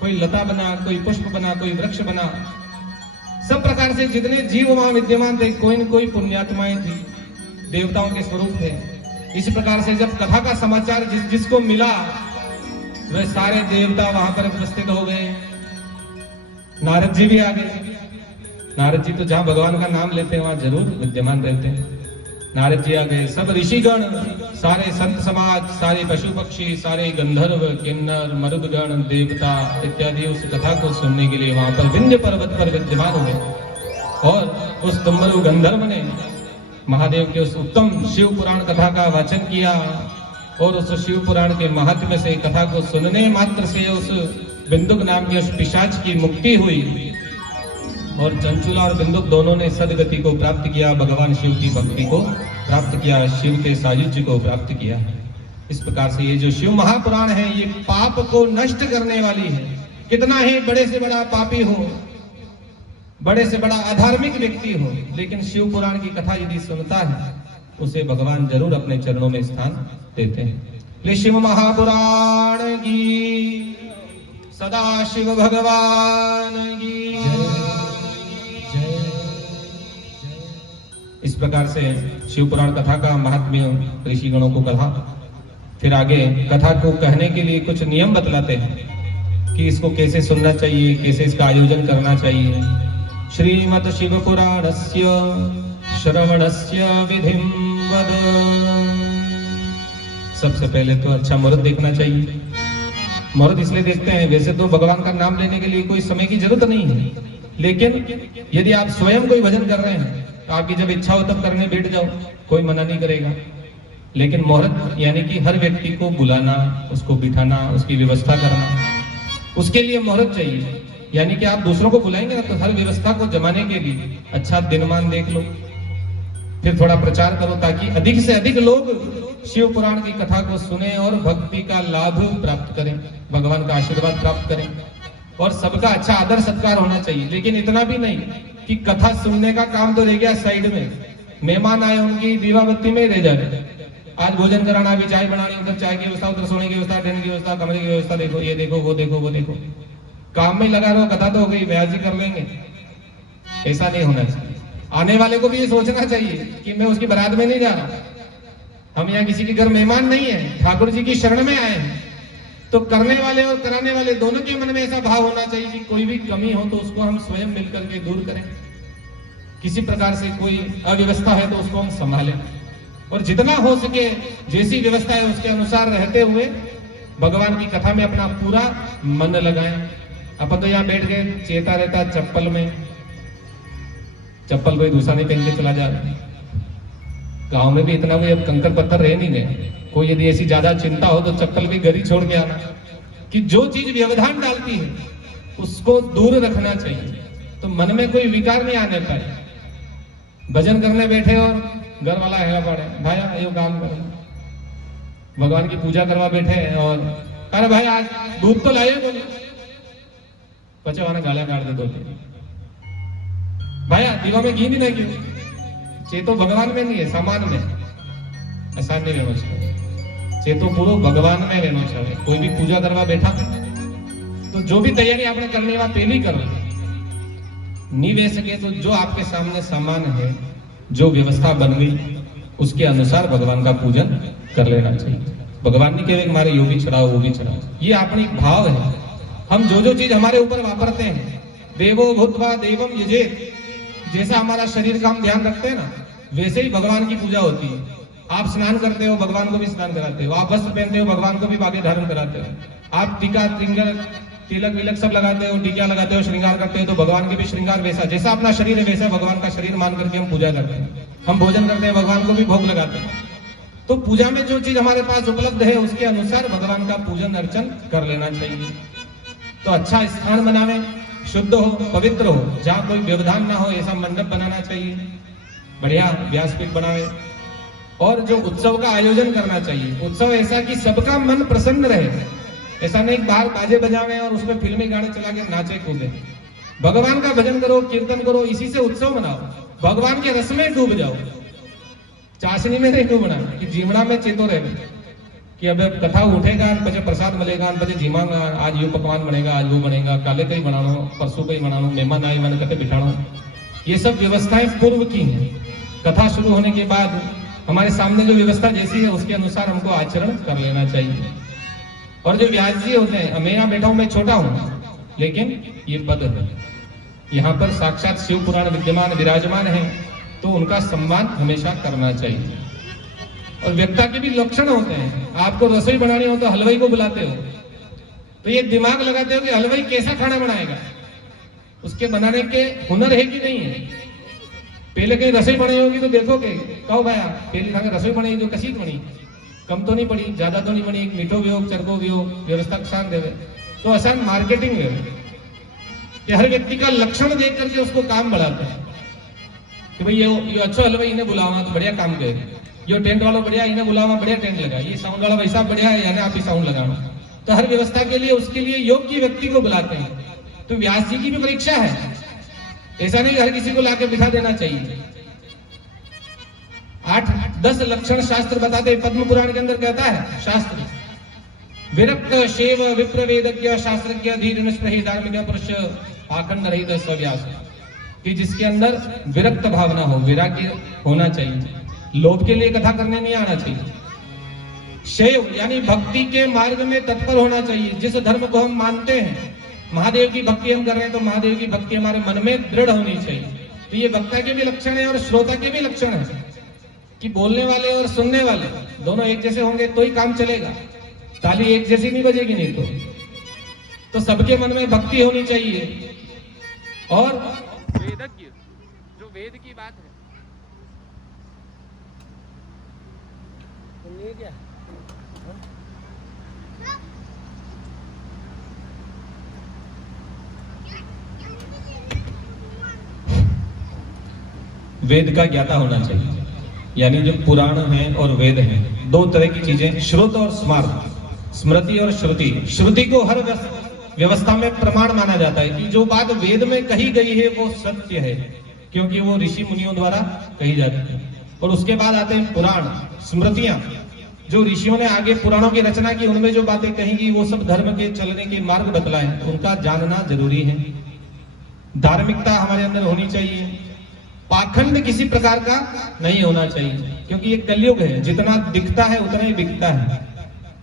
कोई लता बना, कोई पुष्प बना, कोई वृक्ष बना, सब प्रकार से जितने जीव वहां विद्यमान थे, कोई न कोई पुण्यात्माएं थी, देवताओं के स्वरूप थे। इसी प्रकार से जब कथा का समाचार जिसको मिला वह सारे देवता वहां पर उपस्थित हो गए। नारद जी भी आ गए। नारद जी तो जहां भगवान का नाम लेते हैं वहां जरूर विद्यमान रहते हैं। नारद जी आ गए, सब ऋषिगण, सारे संत समाज, सारे पशु पक्षी, सारे गंधर्व, किन्नर, मरुदगण, देवता इत्यादि उस कथा को सुनने के लिए वहां पर विंध्य पर्वत पर विद्यमान हुए। और उस तुम्बरु गंधर्व ने महादेव के उस उत्तम शिव पुराण कथा का वाचन किया, और उस शिव पुराण के महात्म्य से कथा को सुनने मात्र से उस बिंदुक नाम के उस पिशाच की मुक्ति हुई, और चंचुला और बिंदुक दोनों ने सदगति को प्राप्त किया, भगवान शिव की भक्ति को प्राप्त किया, शिव के सायुज्य को प्राप्त किया। इस प्रकार से ये जो शिव महापुराण है ये पाप को नष्ट करने वाली है। कितना ही बड़े से बड़ा पापी हो, बड़े से बड़ा अधार्मिक व्यक्ति हो, लेकिन शिव पुराण की कथा यदि सुनता है उसे भगवान जरूर अपने चरणों में स्थान देते हैं। शिव महापुराण की, सदा शिव भगवान की। इस प्रकार से शिव पुराण कथा का महात्म्य ऋषिगणों को कहा। फिर आगे कथा को कहने के लिए कुछ नियम बतलाते हैं कि इसको कैसे सुनना चाहिए, कैसे इसका आयोजन करना चाहिए। श्रीमद् शिव पुराणस्य श्रवणस्य विधिं वद। सबसे पहले तो अच्छा मुहूर्त देखना चाहिए। मुहूर्त इसलिए देखते हैं, वैसे तो भगवान का नाम लेने के लिए कोई समय की जरूरत नहीं है, लेकिन यदि आप स्वयं कोई भजन कर रहे हैं तो आपकी जब इच्छा हो तब करने बैठ जाओ, कोई मना नहीं करेगा। लेकिन मुहूर्त यानी कि हर व्यक्ति को बुलाना, उसको बिठाना, उसकी व्यवस्था करना, उसके लिए मुहूर्त चाहिए। यानी कि आप दूसरों को बुलाएंगे ना तो हर व्यवस्था को जमाने के लिए अच्छा दिनमान देख लो, फिर थोड़ा प्रचार करो ताकि अधिक से अधिक लोग शिव पुराण की कथा को सुने और भक्ति का लाभ प्राप्त करें, भगवान का आशीर्वाद प्राप्त करें। और सबका अच्छा आदर सत्कार होना चाहिए, लेकिन इतना भी नहीं कि कथा सुनने का काम तो रह गया साइड में, मेहमान आए उनकी दीवाबत्ती में रह जाए। आज भोजन कराना, अभी चाय बनानी, उधर चाय की व्यवस्था, उधर सोने की व्यवस्था, टेंट की व्यवस्था, कमरे की व्यवस्था, देखो ये देखो वो देखो वो देखो, काम में लगा रहो, कथा तो हो गई, ब्याज ही कर लेंगे। ऐसा नहीं होना चाहिए। आने वाले को भी ये सोचना चाहिए कि मैं उसकी बारात में नहीं जा रहा, हम यहाँ किसी के घर मेहमान नहीं है, ठाकुर जी की शरण में आए हैं। तो करने वाले और कराने वाले दोनों के मन में ऐसा भाव होना चाहिए कि कोई भी कमी हो तो उसको हम स्वयं मिलकर के दूर करें, किसी प्रकार से कोई अव्यवस्था है तो उसको हम संभालें, और जितना हो सके जैसी व्यवस्था है उसके अनुसार रहते हुए भगवान की कथा में अपना पूरा मन लगाएं। अपन तो यहाँ बैठ गए, चेता रहता चप्पल में, चप्पल कोई दूसरा नहीं पहन के चला जा रहा। गांव में भी इतना कोई अब कंकर पत्थर रह नहीं गए। कोई यदि ऐसी ज्यादा चिंता हो तो चप्पल भी घर ही छोड़ के आना, कि जो चीज व्यवधान डालती है उसको दूर रखना चाहिए, तो मन में कोई विकार नहीं आने पाए। भजन करने बैठे और घर वाला है पड़े, भाया ये काम करो, भगवान की पूजा करवा बैठे हैं और अरे भाई आज दूध तो लाइए, बोले पचवाना गाला काट दे दो, भाया दीवा में घी नहीं ना क्यों, चेतो भगवान में नहीं है सामान में, ऐसा नहीं रहना चाहिए। चेतो पूरो भगवान में रहना चाहिए। कोई भी पूजा करवा बैठा तो जो भी तैयारी आपने करनी है पहले ही कर लो, नहीं वे सके तो जो आपके सामने सामान है, जो व्यवस्था बन गई उसके अनुसार भगवान का पूजन कर लेना चाहिए। भगवान नहीं कहे हमारे यो भी चढ़ाओ वो भी चढ़ाओ, ये अपनी भाव है। हम जो जो चीज हमारे ऊपर वापरते हैं, देवो भूत्वा देवम यजेत, जैसा हमारा शरीर का हम ध्यान रखते हैं ना, वैसे ही भगवान की पूजा होती है। आप स्नान करते हो, भगवान को भी स्नान कराते हो, आप वस्त्र पहनते हो, भगवान को भी बागे धारण कराते हो, आप टीका तिलक विलक सब लगाते हो, टीका लगाते हो, श्रृंगार करते हो, तो भगवान के भी श्रृंगार वैसा, जैसा अपना शरीर है वैसा भगवान का शरीर मान करके हम पूजा करते हैं। हम भोजन करते हैं, भगवान को भी भोग लगाते हैं। तो पूजा में जो चीज हमारे पास उपलब्ध है उसके अनुसार भगवान का पूजन अर्चन कर लेना चाहिए। तो अच्छा स्थान बनावे, शुद्ध हो, पवित्र हो, जहाँ कोई व्यवधान ना हो, ऐसा मंडप बनाना चाहिए, बढ़िया व्यासपीठ बनावे। और जो उत्सव का आयोजन करना चाहिए, उत्सव ऐसा कि सबका मन प्रसन्न रहे, ऐसा नहीं बाहर बाजे बजावे और उसमें फिल्मी गाने चला के नाचे कूदे। भगवान का भजन करो, कीर्तन करो, इसी से उत्सव मनाओ, भगवान के रस में डूब जाओ, चाशनी में नहीं डूबना कि जीवना में चेतो रहे कि अब कथा उठेगा, पचे प्रसाद मिलेगा, पचे जीमांगा, आज ये पकवान बनेगा, आज वो बनेगा, काले कहीं बनाना, परसों कहीं बनाना, मेहमान आए मन कहते बिठाना। ये सब व्यवस्थाएं पूर्व की हैं। कथा शुरू होने के बाद हमारे सामने जो व्यवस्था जैसी है उसके अनुसार हमको आचरण कर लेना चाहिए। और जो व्यास जी होते हैं, मैं यहाँ बैठा हूं, मैं छोटा हूं, लेकिन ये पद है, यहाँ पर साक्षात शिव पुराण विद्यमान विराजमान है, तो उनका सम्मान हमेशा करना चाहिए। और व्यक्ता के भी लक्षण होते हैं। आपको रसोई बनानी हो तो हलवाई को बुलाते हो, तो ये दिमाग लगाते हो कि हलवाई कैसा खाना बनाएगा, उसके बनाने के हुनर है कि नहीं है। पहले कहीं रसोई बनी होगी तो देखोगे, कहो भाया पहले खाने रसोई बनी जो कसी बनी, कम तो नहीं पड़ी, ज्यादा तो नहीं बनी, एक मीठो भी हो, चरको भी हो, व्यवस्था किसान देवे, तो आसान मार्केटिंग है कि हर व्यक्ति का लक्षण देख करके उसको काम बढ़ाते हैं कि भाई ये अच्छा हलवाई इन्हें बुलावा तो बढ़िया काम करे, ये टेंट वाला बढ़िया इन्हें बुलावा बढ़िया टेंट लगा, ये साउंड वाला वैसा बढ़िया है यानी आप ही साउंड लगाना। तो हर व्यवस्था के लिए उसके लिए योग्य व्यक्ति को बुलाते हैं। तो व्यास जी की भी परीक्षा है, ऐसा नहीं हर किसी को लाके बिठा देना चाहिए। 8-10 लक्षण शास्त्र बताते, पद्म पुराण के अंदर कहता है शास्त्र, विरक्त शेव विप्र वेदज्ञ शास्त्रज्ञ धीर निष्प्रही धार्मिक पुरुष पाखंड रहित सव्यास। कि जिसके अंदर विरक्त भावना हो, वैराग्य होना चाहिए। लोभ के लिए कथा करने नहीं आना चाहिए। शैव यानी भक्ति के मार्ग में तत्पर होना चाहिए। जिस धर्म को हम मानते हैं, महादेव की भक्ति हम कर रहे हैं, तो महादेव की भक्ति हमारे मन में दृढ़ होनी चाहिए। तो ये वक्ता के भी लक्षण है और श्रोता के भी लक्षण है कि बोलने वाले और सुनने वाले दोनों एक जैसे होंगे तो ही काम चलेगा। ताली एक जैसी नहीं बजेगी नहीं तो सबके मन में भक्ति होनी चाहिए। और वेदज्ञ, जो वेद की बात है, वेद का ज्ञाता होना चाहिए। यानी जो पुराण है और वेद है, दो तरह की चीजें, श्रुत और स्मार्त, स्मृति और श्रुति। श्रुति को हर व्यवस्था में प्रमाण माना जाता है कि जो बात वेद में कही गई है वो सत्य है, क्योंकि वो ऋषि मुनियों द्वारा कही जाती है। और उसके बाद आते हैं पुराण, स्मृतियां, जो ऋषियों ने आगे पुराणों की रचना की, उनमें जो बातें कही गई वो सब धर्म के चलने के मार्ग बतलाए, उनका जानना जरूरी है। धार्मिकता हमारे अंदर होनी चाहिए। पाखंड किसी प्रकार का नहीं होना चाहिए, क्योंकि ये कलयुग है, जितना दिखता है उतना ही बिकता है।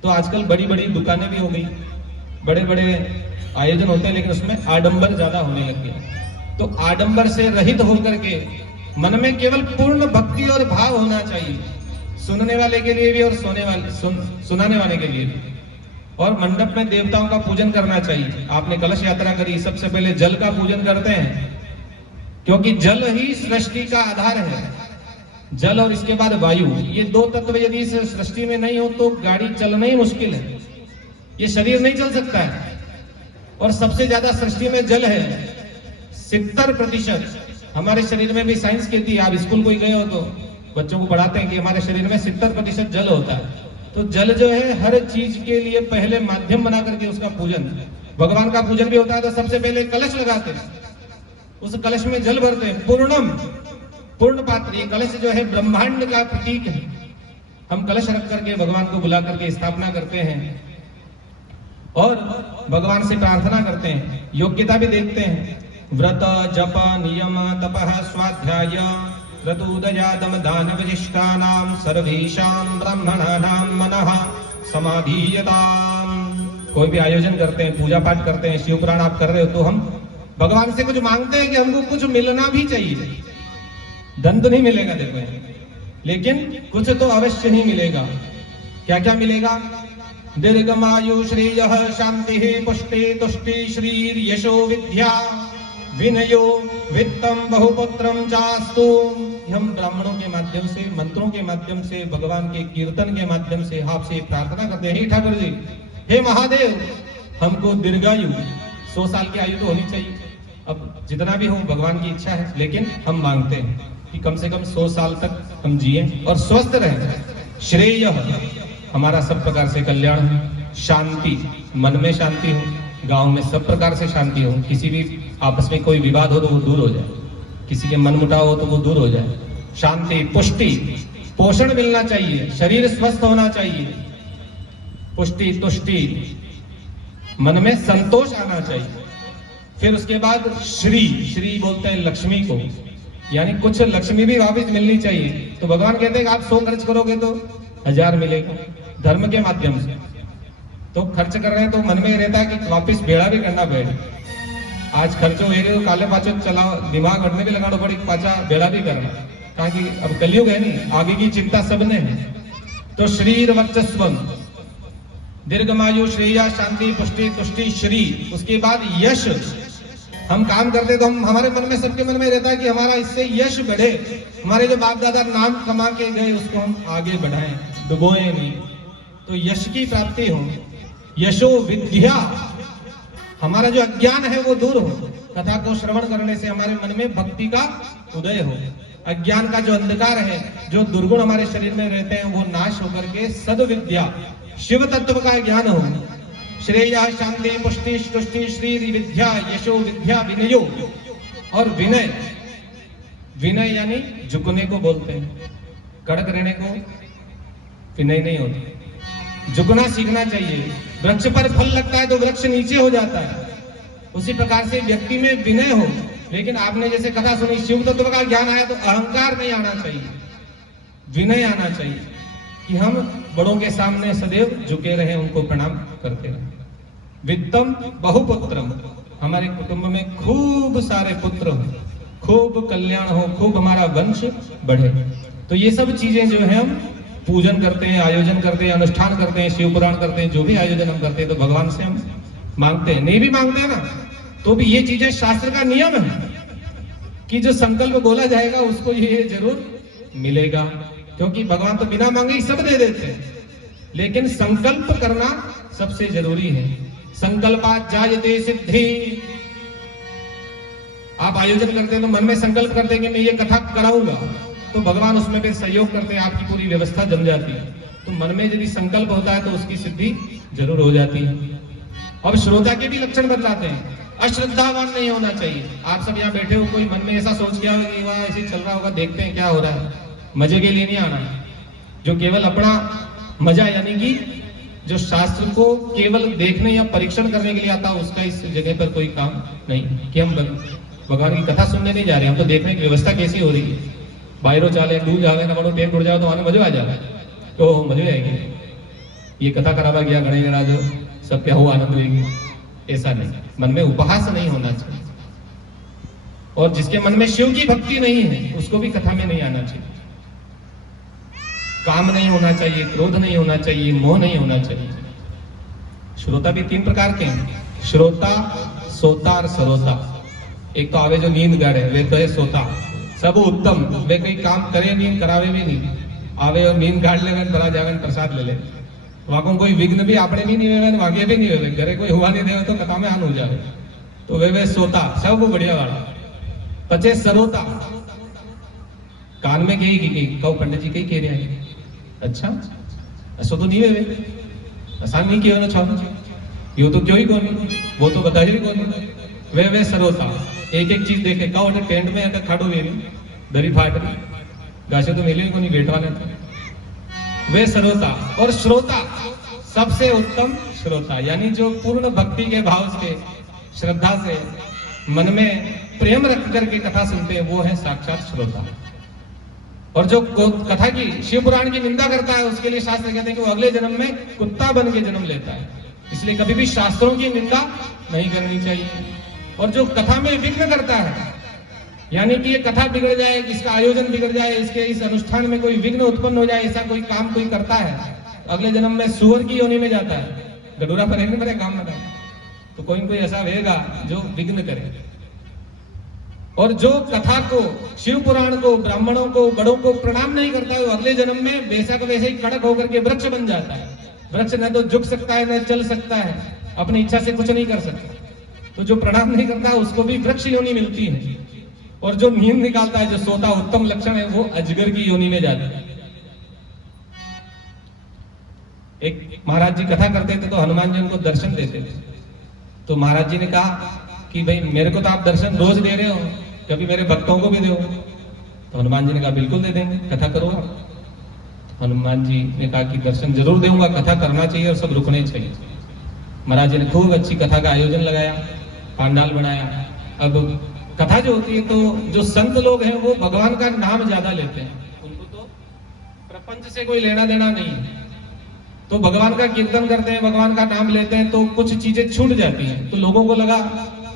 तो आजकल बड़ी बड़ी दुकानें भी हो गई, बड़े बड़े आयोजन होते हैं, लेकिन उसमें आडंबर ज्यादा होने लग गया। तो आडंबर से रहित होकर के मन में केवल पूर्ण भक्ति और भाव होना चाहिए, सुनने वाले के लिए भी और सुनाने वाले के लिए भी। और मंडप में देवताओं का पूजन करना चाहिए। आपने कलश यात्रा करी, सबसे पहले जल का पूजन करते हैं, क्योंकि जल ही सृष्टि का आधार है। जल और इसके बाद वायु, ये दो तत्व यदि इस सृष्टि में नहीं हो तो गाड़ी चलना ही मुश्किल है, ये शरीर नहीं चल सकता है। और सबसे ज्यादा सृष्टि में जल है, 70%। हमारे शरीर में भी साइंस कहती है, आप स्कूल कोई गए हो तो बच्चों को पढ़ाते हैं कि हमारे शरीर में 70% जल होता है। तो जल जो है हर चीज के लिए पहले माध्यम बना करके उसका पूजन, भगवान का पूजन भी होता है तो सबसे पहले कलश लगाते हैं, उस कलश में जल भरते हैं। पूर्णम, पूर्ण पात्र, ये कलश जो है ब्रह्मांड का प्रतीक है। हम कलश रख करके भगवान को बुला करके स्थापना करते हैं और भगवान से प्रार्थना करते हैं, योग्यता भी देखते हैं। व्रत जप नियम तपः स्वाध्याय क्रतुदयादम दान विशिष्टानां सर्वेषां ब्राह्मणानां मनः समाधीयताम्। कोई भी आयोजन करते हैं, पूजा पाठ करते हैं, शिव पुराण आप कर रहे हो तो हम भगवान से कुछ मांगते हैं कि हमको कुछ मिलना भी चाहिए। धन तो नहीं मिलेगा देखो, लेकिन कुछ तो अवश्य ही मिलेगा। क्या क्या मिलेगा? दीर्घमायु श्रेयः शांति पुष्टि तुष्टि श्रीर यशो विद्या विनयो वित्तम बहुपुत्रम चास्तु। हम ब्राह्मणों के माध्यम से, मंत्रों के माध्यम से, भगवान के कीर्तन के माध्यम से आपसे प्रार्थना करते हैं, हे ठाकुर जी, हे महादेव, हमको दीर्घायु, 100 साल की आयु तो होनी चाहिए। अब जितना भी हो भगवान की इच्छा है, लेकिन हम मांगते हैं कि कम से कम 100 साल तक हम जिए और स्वस्थ रहें। श्रेय, हमारा सब प्रकार से कल्याण हो। शांति, मन में शांति हो, गांव में सब प्रकार से शांति हो। किसी भी आपस में कोई विवाद हो तो वो दूर हो जाए, किसी के मन मुटाव हो तो वो दूर हो जाए। शांति, पुष्टि, पोषण मिलना चाहिए, शरीर स्वस्थ होना चाहिए। पुष्टि तुष्टि, मन में संतोष आना चाहिए। फिर उसके बाद श्री, श्री बोलते हैं लक्ष्मी को, यानी कुछ लक्ष्मी भी वापस मिलनी चाहिए। तो भगवान कहते हैं कि आप 100 खर्च करोगे तो 1000 मिलेगा धर्म के माध्यम से। तो खर्च कर रहे हैं तो मन में रहता है कि वापस बेड़ा भी करना पड़े। आज खर्चो हो काले पाचो चलाओ, दिमाग हटने भी लगाना पड़ी, पाचा बेड़ा भी करना, ताकि अब कलयुग है नहीं, आगे की चिंता सबने है। तो शरीर वर्चस्व, दीर्घमायु श्रेया शांति पुष्टि तुष्टि श्री। उसके बाद यश, हम काम करते तो हम, हमारे मन में, सबके मन में रहता है कि हमारा इससे यश बढ़े, हमारे जो बाप दादा नाम कमा के गए उसको हम आगे बढ़ाएं, डुबोए नहीं। तो यश की प्राप्ति हो। यशो विद्या, हमारा जो अज्ञान है वो दूर हो। कथा को श्रवण करने से हमारे मन में भक्ति का उदय हो। अज्ञान का जो अंधकार है, जो दुर्गुण हमारे शरीर में रहते हैं, वो नाश होकर के सद्विद्या, शिव तत्व का ज्ञान हो। श्रेया शांति पुष्टि तुष्टि श्री विद्या यशो विद्या विनयो। और विनय, विनय यानी झुकने को बोलते हैं, कड़क रहने को विनय नहीं होता। झुकना सीखना चाहिए। वृक्ष पर फल लगता है तो वृक्ष नीचे हो जाता है, उसी प्रकार से व्यक्ति में विनय हो, लेकिन आपने जैसे कथा सुनी शिव तत्व का ज्ञान आया तो अहंकार नहीं आना चाहिए, विनय आना चाहिए कि हम बड़ों के सामने सदैव झुके रहे, उनको प्रणाम करते रहे। वित्तम बहुपुत्रम, हमारे कुटुंब में खूब सारे पुत्र हो, खूब कल्याण हो, खूब हमारा वंश बढ़े। तो ये सब चीजें जो है हम पूजन करते हैं, आयोजन करते हैं, अनुष्ठान करते हैं, शिव पुराण करते हैं, जो भी आयोजन हम करते हैं तो भगवान से हम मांगते हैं। नहीं भी मांगते हैं ना तो भी ये चीजें शास्त्र का नियम है कि जो संकल्प बोला जाएगा उसको ये जरूर मिलेगा, क्योंकि भगवान तो बिना मांगे ही सब दे देते हैं, लेकिन संकल्प करना सबसे जरूरी है। संकल्पात जायते सिद्धि। आप आयोजन करते हैं तो मन में संकल्प करते हैं कि मैं ये कथा कराऊंगा, तो भगवान उसमें भी सहयोग करते हैं, आपकी पूरी व्यवस्था जम जाती है। तो मन में यदि संकल्प होता है तो उसकी सिद्धि जरूर हो जाती है। अब श्रोता के भी लक्षण बतलाते हैं। अश्रद्धावान नहीं होना चाहिए। आप सब यहाँ बैठे हो, कोई मन में ऐसा सोच के आओगे कि वहां ऐसे चल रहा होगा, देखते हैं क्या हो रहा है, मजे के लिए नहीं आना है। जो केवल अपना मजा, यानी कि जो शास्त्र को केवल देखने या परीक्षण करने के लिए आता है, उसका इस जगह पर कोई काम नहीं। कि हम भगवान की कथा सुनने नहीं जा रहे, हम तो देखने की व्यवस्था कैसी हो रही है। बाहरों चाले दूर जावे ना बड़ो टेम टूट जाओ तो आने मजे आ जाए, तो मजे आएगी। ये कथा करावा गया गणेश जो सब क्या हो आनंद लेगी, ऐसा नहीं। मन में उपहास नहीं होना चाहिए। और जिसके मन में शिव की भक्ति नहीं है उसको भी कथा में नहीं आना चाहिए। काम नहीं होना चाहिए, क्रोध नहीं होना चाहिए, मोह नहीं होना चाहिए। श्रोता भी 3 प्रकार के हैं, श्रोता, सोता और सरोता। एक तो आवे जो नींद गाड़े, वे तो है सोता, सब उत्तम, वे कोई काम करे नहीं, करावे भी नहीं, आवे और नींद गाड़ ले, करा जावे, प्रसाद ले ले। वहां कोई विघ्न भी आपने भी नहीं हुए, वागे भी नहीं हुए, घरे कोई हुआ नहीं दे तो कथा में आन हो जाए, तो वे सोता, सब बढ़िया वाला। पचे सरोता, कान में कही कहो पंडित जी कही कह रहे हैं, अच्छा ऐसा तो नहीं वे आसान नहीं किया ना छाव, यो तो क्यों ही कौन, वो तो बता ही कौन। वे सरोता, एक एक चीज देखे, कहो टेंट में अगर खाड़ो मेरी दरी फाट रही, गाछे तो मिले को नहीं बैठवा नहीं। वे सरोता। और श्रोता, सबसे उत्तम श्रोता, यानी जो पूर्ण भक्ति के भाव से, श्रद्धा से, मन में प्रेम रख करके कथा सुनते हैं, वो है साक्षात श्रोता। और जो कथा की, शिव पुराण की निंदा करता है, उसके लिए शास्त्र कहते हैं कि वो अगले जन्म में कुत्ता बन के जन्म लेता है। इसलिए कभी भी शास्त्रों की निंदा नहीं करनी चाहिए। और जो कथा में विघ्न करता है, यानी कि ये कथा बिगड़ जाए, इसका आयोजन बिगड़ जाए, इसके इस अनुष्ठान में कोई विघ्न उत्पन्न हो जाए, ऐसा कोई काम कोई करता है, अगले जन्म में सुअर की योनि में जाता है। गडूरा पर बड़े काम में तो कोई ऐसा रहेगा जो विघ्न करे। और जो कथा को, शिव पुराण को, ब्राह्मणों को, बड़ों को प्रणाम नहीं करता है, वो अगले जन्म में वैसा का वैसे ही कड़क होकर के वृक्ष बन जाता है। वृक्ष न तो झुक सकता है, न चल सकता है, अपनी इच्छा से कुछ नहीं कर सकता। तो जो प्रणाम नहीं करता है उसको भी वृक्ष योनि मिलती है। और जो नींद निकालता है, जो सोता, उत्तम लक्षण है, वो अजगर की योनि में जाता है। एक महाराज जी कथा करते थे तो हनुमान जी उनको दर्शन देते थे। तो महाराज जी ने कहा कि भाई मेरे को तो आप दर्शन रोज दे रहे हो, कभी मेरे भक्तों को भी दो। तो हनुमान जी ने कहा बिल्कुल दे देंगे, कथा करो आप। हनुमान जी ने कहा कि दर्शन जरूर दूंगा, कथा करना चाहिए और सब रुकने चाहिए। महाराज जी ने खूब अच्छी कथा का आयोजन लगाया, पांडाल बनाया। अब कथा जो होती है तो जो संत लोग हैं वो भगवान का नाम ज्यादा लेते हैं, उनको तो प्रपंच से कोई लेना देना नहीं है। तो भगवान का कीर्तन करते हैं, भगवान का नाम लेते हैं, तो कुछ चीजें छूट जाती हैं। तो लोगों को लगा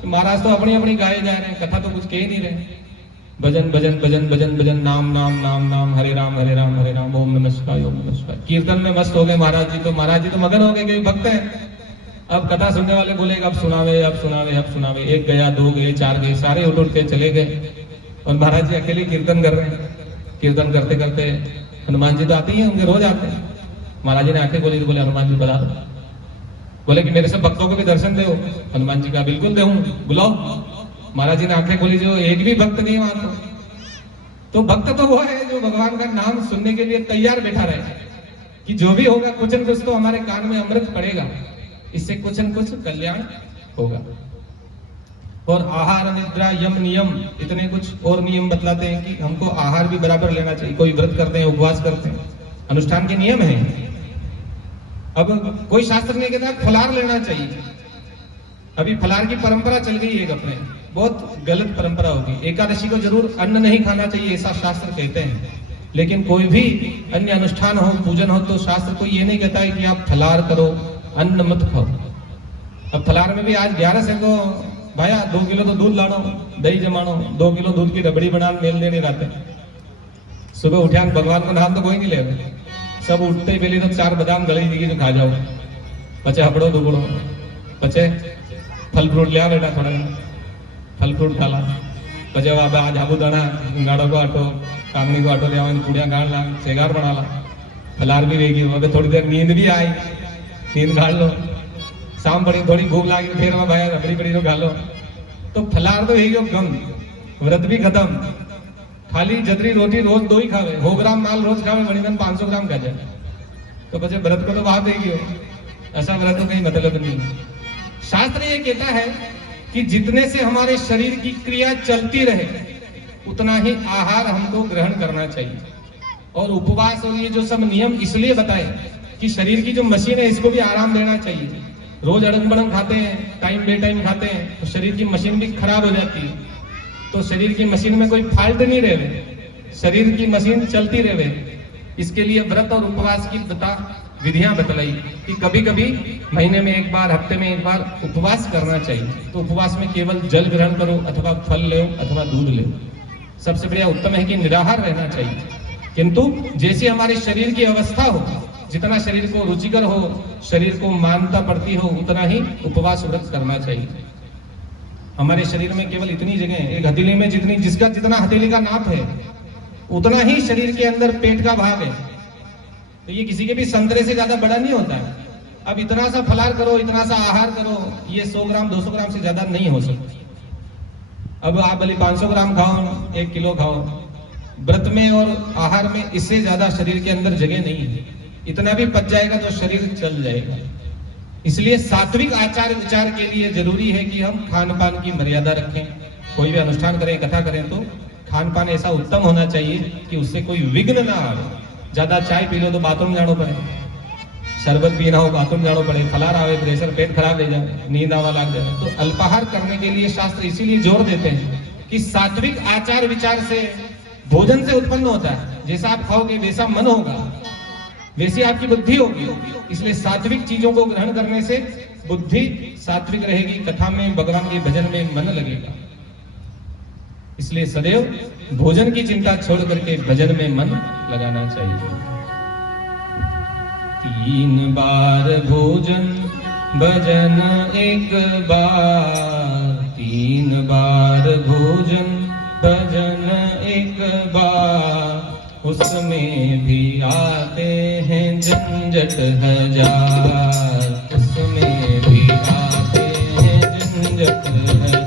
महाराज तो अपनी अपनी गाए जा रहे हैं, कथा तो कुछ कह ही नहीं रहे। भजन भजन भजन भजन भजन, नाम नाम नाम नाम, हरे राम हरे राम हरे राम, ओम नमः शिवाय ओम नमः शिवाय। कीर्तन में मस्त हो गए महाराज जी। तो महाराज जी तो मगन हो गए, क्योंकि भक्त हैं। अब कथा सुनने वाले बोलेगा अब सुनावे अब सुनावे अब सुनावे। 1 गया 2 गए 4 गए, सारे उठ उठ के चले गए और महाराज जी अकेले कीर्तन कर रहे हैं। कीर्तन करते करते हनुमान जी तो आते ही हैं, उनके रोज आते हैं। महाराज जी ने आंखें खोली तो बोले हनुमान जी बता दो। बोले कि मेरे सब भक्तों को भी दर्शन दो। हनुमान जी का बिल्कुल दूं, बुलाओ। महाराज जी ने आंखें खोली, जो एक भी भक्त नहीं वहां। तो भक्त तो वो है जो भगवान का नाम सुनने के लिए तैयार बैठा रहे कि जो भी होगा कुछ न कुछ तो हमारे कान में अमृत पड़ेगा, इससे कुछ न कुछ कल्याण होगा। और आहार निद्रा यम नियम, इतने कुछ और नियम बतलाते हैं कि हमको आहार भी बराबर लेना चाहिए। कोई व्रत करते हैं, उपवास करते हैं, अनुष्ठान के नियम है। अब कोई शास्त्र ने कहता फलार लेना चाहिए। अभी फलार की परंपरा चल गई है अपने, बहुत गलत परंपरा होगी। एकादशी को जरूर अन्न नहीं खाना चाहिए ऐसा शास्त्र कहते हैं, लेकिन कोई भी अन्य अनुष्ठान हो, पूजन हो, तो शास्त्र कोई ये नहीं कहता है कि आप फलार करो, अन्न मत खाओ। अब फलार में भी आज 11 से को भाया 2 किलो तो दूध लानो, दही जमानो, 2 किलो दूध की रबड़ी बना मेल देने रहते। सुबह उठ्या भगवान को नाम तो कोई नहीं ले, सब उठते ही पहले तो 4 बादाम गले दी जो खा जाओ, पचे हपड़ो दुबड़ो, पचे फल फ्रूट लिया बेटा, थोड़ा फल फ्रूट खा ला, पचे अब आज साबुदाना गाड़ो को आटो, कांगनी को आटो ले आओ, पूड़िया गाड़ ला, सेगार बना ला, फलार भी रहेगी। अगर थोड़ी देर नींद भी आई, नींद गाड़ लो, शाम पड़ी थोड़ी भूख लागी फिर मैं भाई रबड़ी बड़ी तो खा लो। तो फलार तो यही गम, व्रत भी खत्म, खाली जदरी रोटी रोज 2 ही खावे, 100 ग्राम माल रोज खावे, बड़ी 500 ग्राम खा जाए, तो बचे व्रत को तो बात देगी हो, ऐसा व्रत तो कहीं मतलब नहीं। शास्त्र ये कहता है कि जितने से हमारे शरीर की क्रिया चलती रहे उतना ही आहार हमको ग्रहण करना चाहिए। और उपवास और ये जो सब नियम इसलिए बताए कि शरीर की जो मशीन है इसको भी आराम देना चाहिए। रोज अड़ंग बड़ंग खाते हैं, टाइम बे टाइम खाते हैं, तो शरीर की मशीन भी खराब हो जाती है। तो शरीर की मशीन में कोई फाल्ट नहीं रहे, शरीर की मशीन चलती रहे। इसके लिए व्रत और उपवास की विधियां बतलाई कि कभी कभी महीने में 1 बार, हफ्ते में 1 बार उपवास करना चाहिए। तो उपवास में केवल जल ग्रहण करो अथवा फल लो अथवा दूध लो। सबसे बढ़िया उत्तम है कि निराहार रहना चाहिए, किंतु जैसी हमारे शरीर की अवस्था हो, जितना शरीर को रुचिकर हो, शरीर को मानता पड़ती हो, उतना ही उपवास व्रत करना चाहिए। हमारे शरीर में केवल इतनी जगह है, एक हथेली में जिसका जितना हथेली का नाप है उतना ही शरीर के अंदर पेट का भाग है। तो ये किसी के भी संतरे से ज्यादा बड़ा नहीं होता है। अब इतना सा फलार करो, इतना सा आहार करो, ये 100 ग्राम 200 ग्राम से ज्यादा नहीं हो सकती। अब आप भले 500 ग्राम खाओ, 1 किलो खाओ, व्रत में और आहार में इससे ज्यादा शरीर के अंदर जगह नहीं है। इतना भी पच जाएगा तो शरीर चल जाएगा। इसलिए सात्विक आचार विचार के लिए जरूरी है कि हम खान पान की मर्यादा रखें। कोई भी अनुष्ठान करें, कथा करें, तो खान पान ऐसा उत्तम होना चाहिए कि उससे कोई विघ्न ना आवे। ज्यादा चाय पी लो तो बाथरूम जानो पड़े, शरबत पीना हो बाथरूम जानो पड़े, फलार आवे प्रेशर, पेट खराब ले जाए, नींद आवा लग जाए। तो अल्पाहार करने के लिए शास्त्र इसीलिए जोर देते हैं कि सात्विक आचार विचार से भोजन से उत्पन्न होता है। जैसा आप खाओगे वैसा मन होगा, वैसी आपकी बुद्धि होगी। इसलिए सात्विक चीजों को ग्रहण करने से बुद्धि सात्विक रहेगी, कथा में, भगवान के भजन में मन लगेगा। इसलिए सदैव भोजन की चिंता छोड़ करके भजन में मन लगाना चाहिए। 3 बार भोजन भजन 1 बार, 3 बार भोजन भजन 1 बार, उसमें भी आते हैं झंझट हजार, उसमें भी आते हैं झंझट हजार।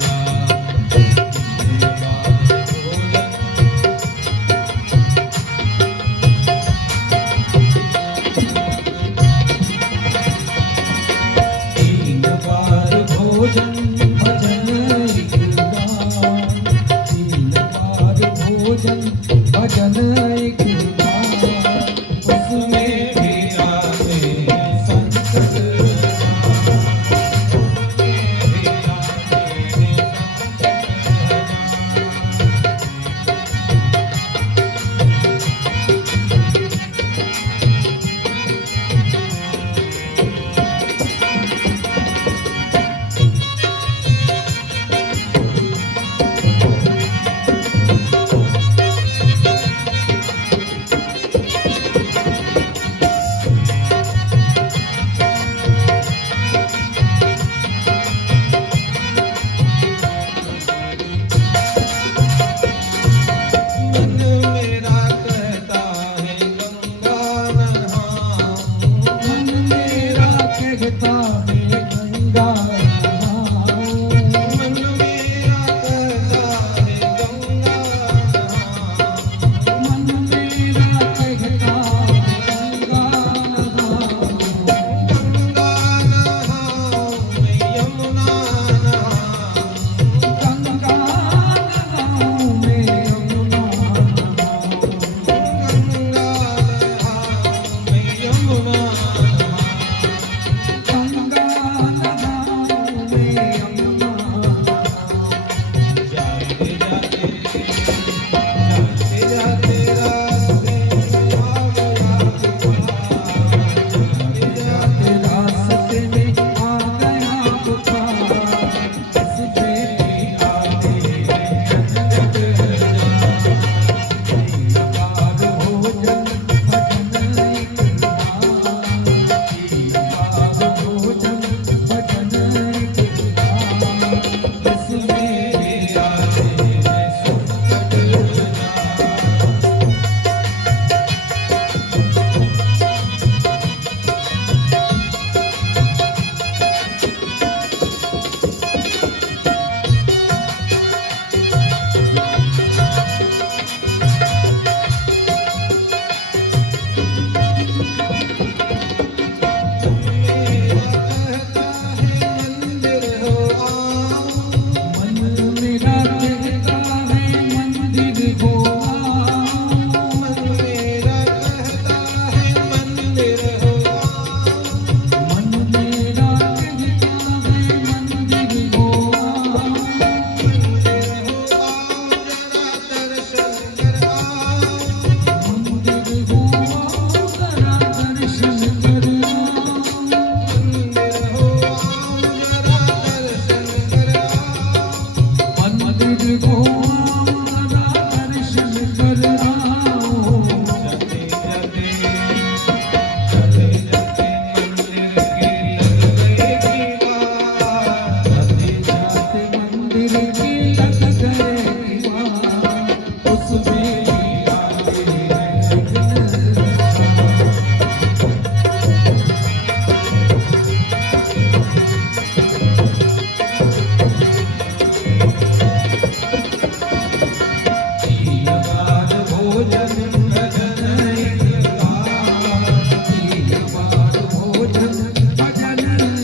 भोजन भजन एक बार, 3 बार भोजन भजन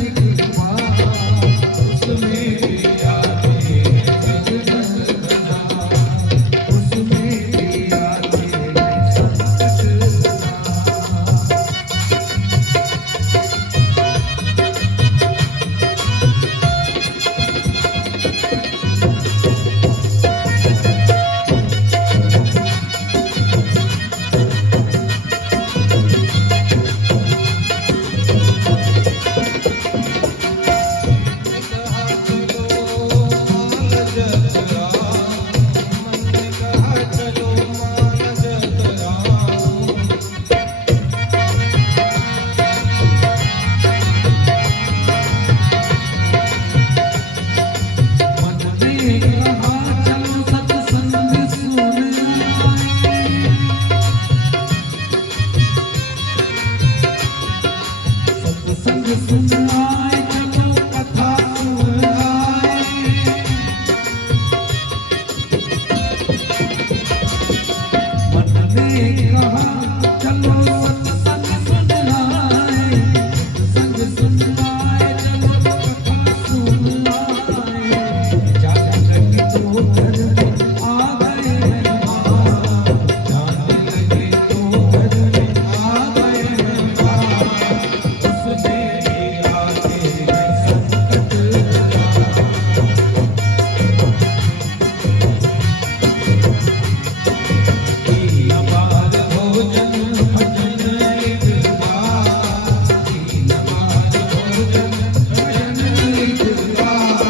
एक बार, उसमें भी आते विघ्न सदा, उसमें भी आते संकट सदा। सत्संग सुनाए चलो कथा सुनाए, मन ने कहा चलो सत्संग सुनाए, सत्संग सुनाए चलो कथा सुनाए, जाने लगी तो घर में आ गए मेहमान, जाने लगे तो घर में आ गए मेहमान, उसमें भी आते हैं संकट तीन बार भोजन भजन एक बार, 3 बार भोजन भजन एक बार,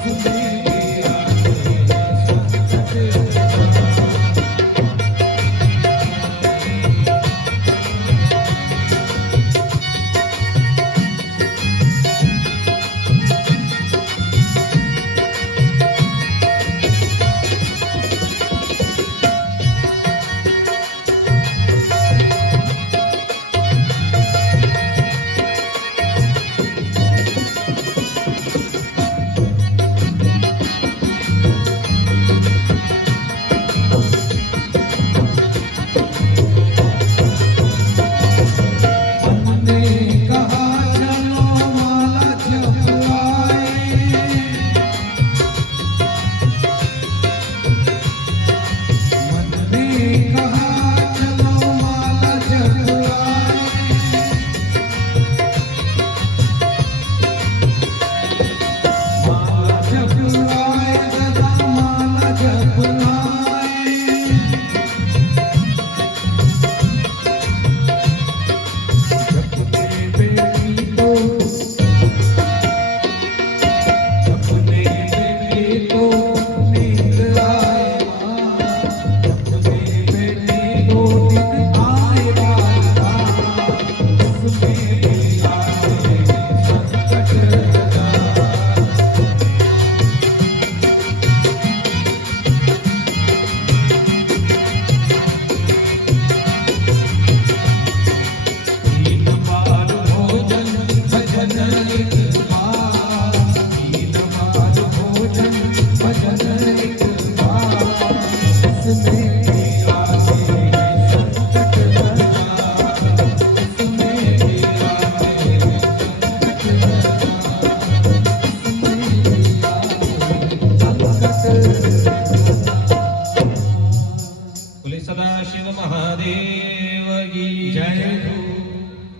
उसमें भी आते हैं संकट हमने कहा चलो माला जपवाए, मन ने कहा चलो माला जपवाए, माला जपवाए सदा माला जपवाए, जपने बेटी को जपने बेटी को नींद आए माँ, जपने बेटी को नींद आए बाबा, उसमें भी आते संकट सदा। तीन बार भोजन भजन एक बार, 3 बार भोजन भजन एक बार, उसमें भी आते हैं संकट सदा, उसमें भी आते हैं संकट सदा, उसमें भी आते हैं संकट सदा। बोले सदाशिव महादेव की जय हो।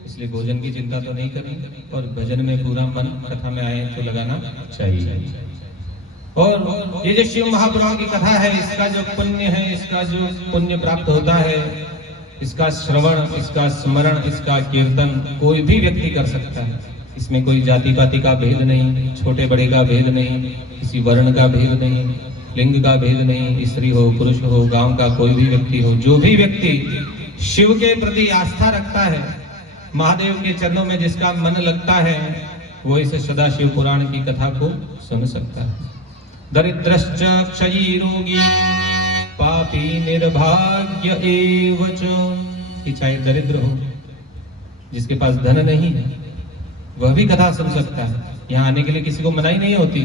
इसलिए भोजन की चिंता तो नहीं करनी और भजन में पूरा मन कथा में आए तो लगाना चाहिए। और ये जो शिव महापुराण की कथा है, इसका जो पुण्य है, इसका जो पुण्य प्राप्त होता है, इसका श्रवण, इसका स्मरण, इसका कीर्तन कोई भी व्यक्ति कर सकता है। इसमें कोई जाति पाति का भेद नहीं, छोटे बड़े का भेद नहीं, किसी वर्ण का भेद नहीं, लिंग का भेद नहीं, स्त्री हो पुरुष हो, गांव का कोई भी व्यक्ति हो, जो भी व्यक्ति शिव के प्रति आस्था रखता है, महादेव के चरणों में जिसका मन लगता है, वो इस सदाशिव पुराण की कथा को सुन सकता है। दरिद्रश्च क्षयी रोगी पापी निर्भाग्य एव च, कि चाहे दरिद्र हो, जिसके पास धन नहीं है, वह भी कथा सुन सकता है। यहाँ आने के लिए किसी को मनाही नहीं होती,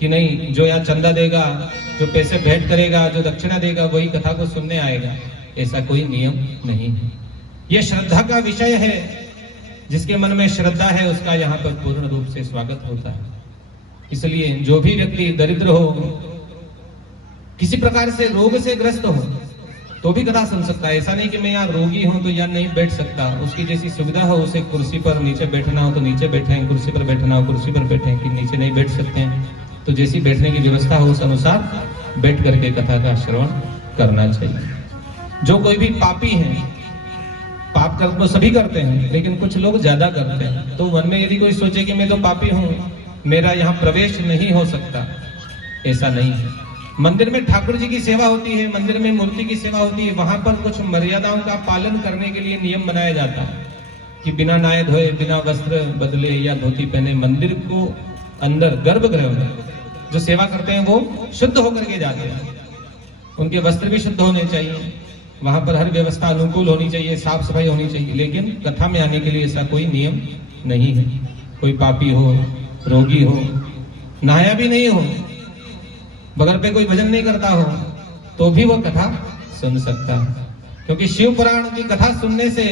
कि नहीं जो यहाँ चंदा देगा, जो पैसे भेंट करेगा, जो दक्षिणा देगा वही कथा को सुनने आएगा, ऐसा कोई नियम नहीं है। यह श्रद्धा का विषय है, जिसके मन में श्रद्धा है उसका यहाँ पर पूर्ण रूप से स्वागत होता है। इसलिए जो भी व्यक्ति दरिद्र हो, किसी प्रकार से रोग से ग्रस्त हो, तो भी कथा सुन सकता है। ऐसा नहीं कि मैं यहाँ रोगी हूं तो यहाँ नहीं बैठ सकता। उसकी जैसी सुविधा हो, उसे कुर्सी पर नीचे बैठना हो तो नीचे बैठे, कुर्सी पर बैठना हो कुर्सी पर बैठे, कि नीचे नहीं बैठ सकते हैं तो जैसी बैठने की व्यवस्था हो उस अनुसार बैठ करके कथा का श्रवण करना चाहिए। जो कोई भी पापी है, पाप कर्म तो सभी करते हैं लेकिन कुछ लोग ज्यादा करते हैं, तो मन में यदि कोई सोचे कि मैं तो पापी हूं, मेरा यहाँ प्रवेश नहीं हो सकता, ऐसा नहीं है। मंदिर में ठाकुर जी की सेवा होती है, मंदिर में मूर्ति की सेवा होती है, वहां पर कुछ मर्यादाओं का पालन करने के लिए नियम बनाया जाता है कि बिना नहाए धोए, बिना वस्त्र बदले या धोती पहने मंदिर को अंदर गर्भगृह में जो सेवा करते हैं वो शुद्ध होकर के जाते हैं। उनके वस्त्र भी शुद्ध होने चाहिए, वहां पर हर व्यवस्था अनुकूल होनी चाहिए, साफ सफाई होनी चाहिए। लेकिन कथा में आने के लिए ऐसा कोई नियम नहीं है। कोई पापी हो, रोगी हो, नहाया भी नहीं हो, बगल पे कोई भजन नहीं करता हो, तो भी वो कथा सुन सकता है। क्योंकि शिव पुराण की कथा सुनने से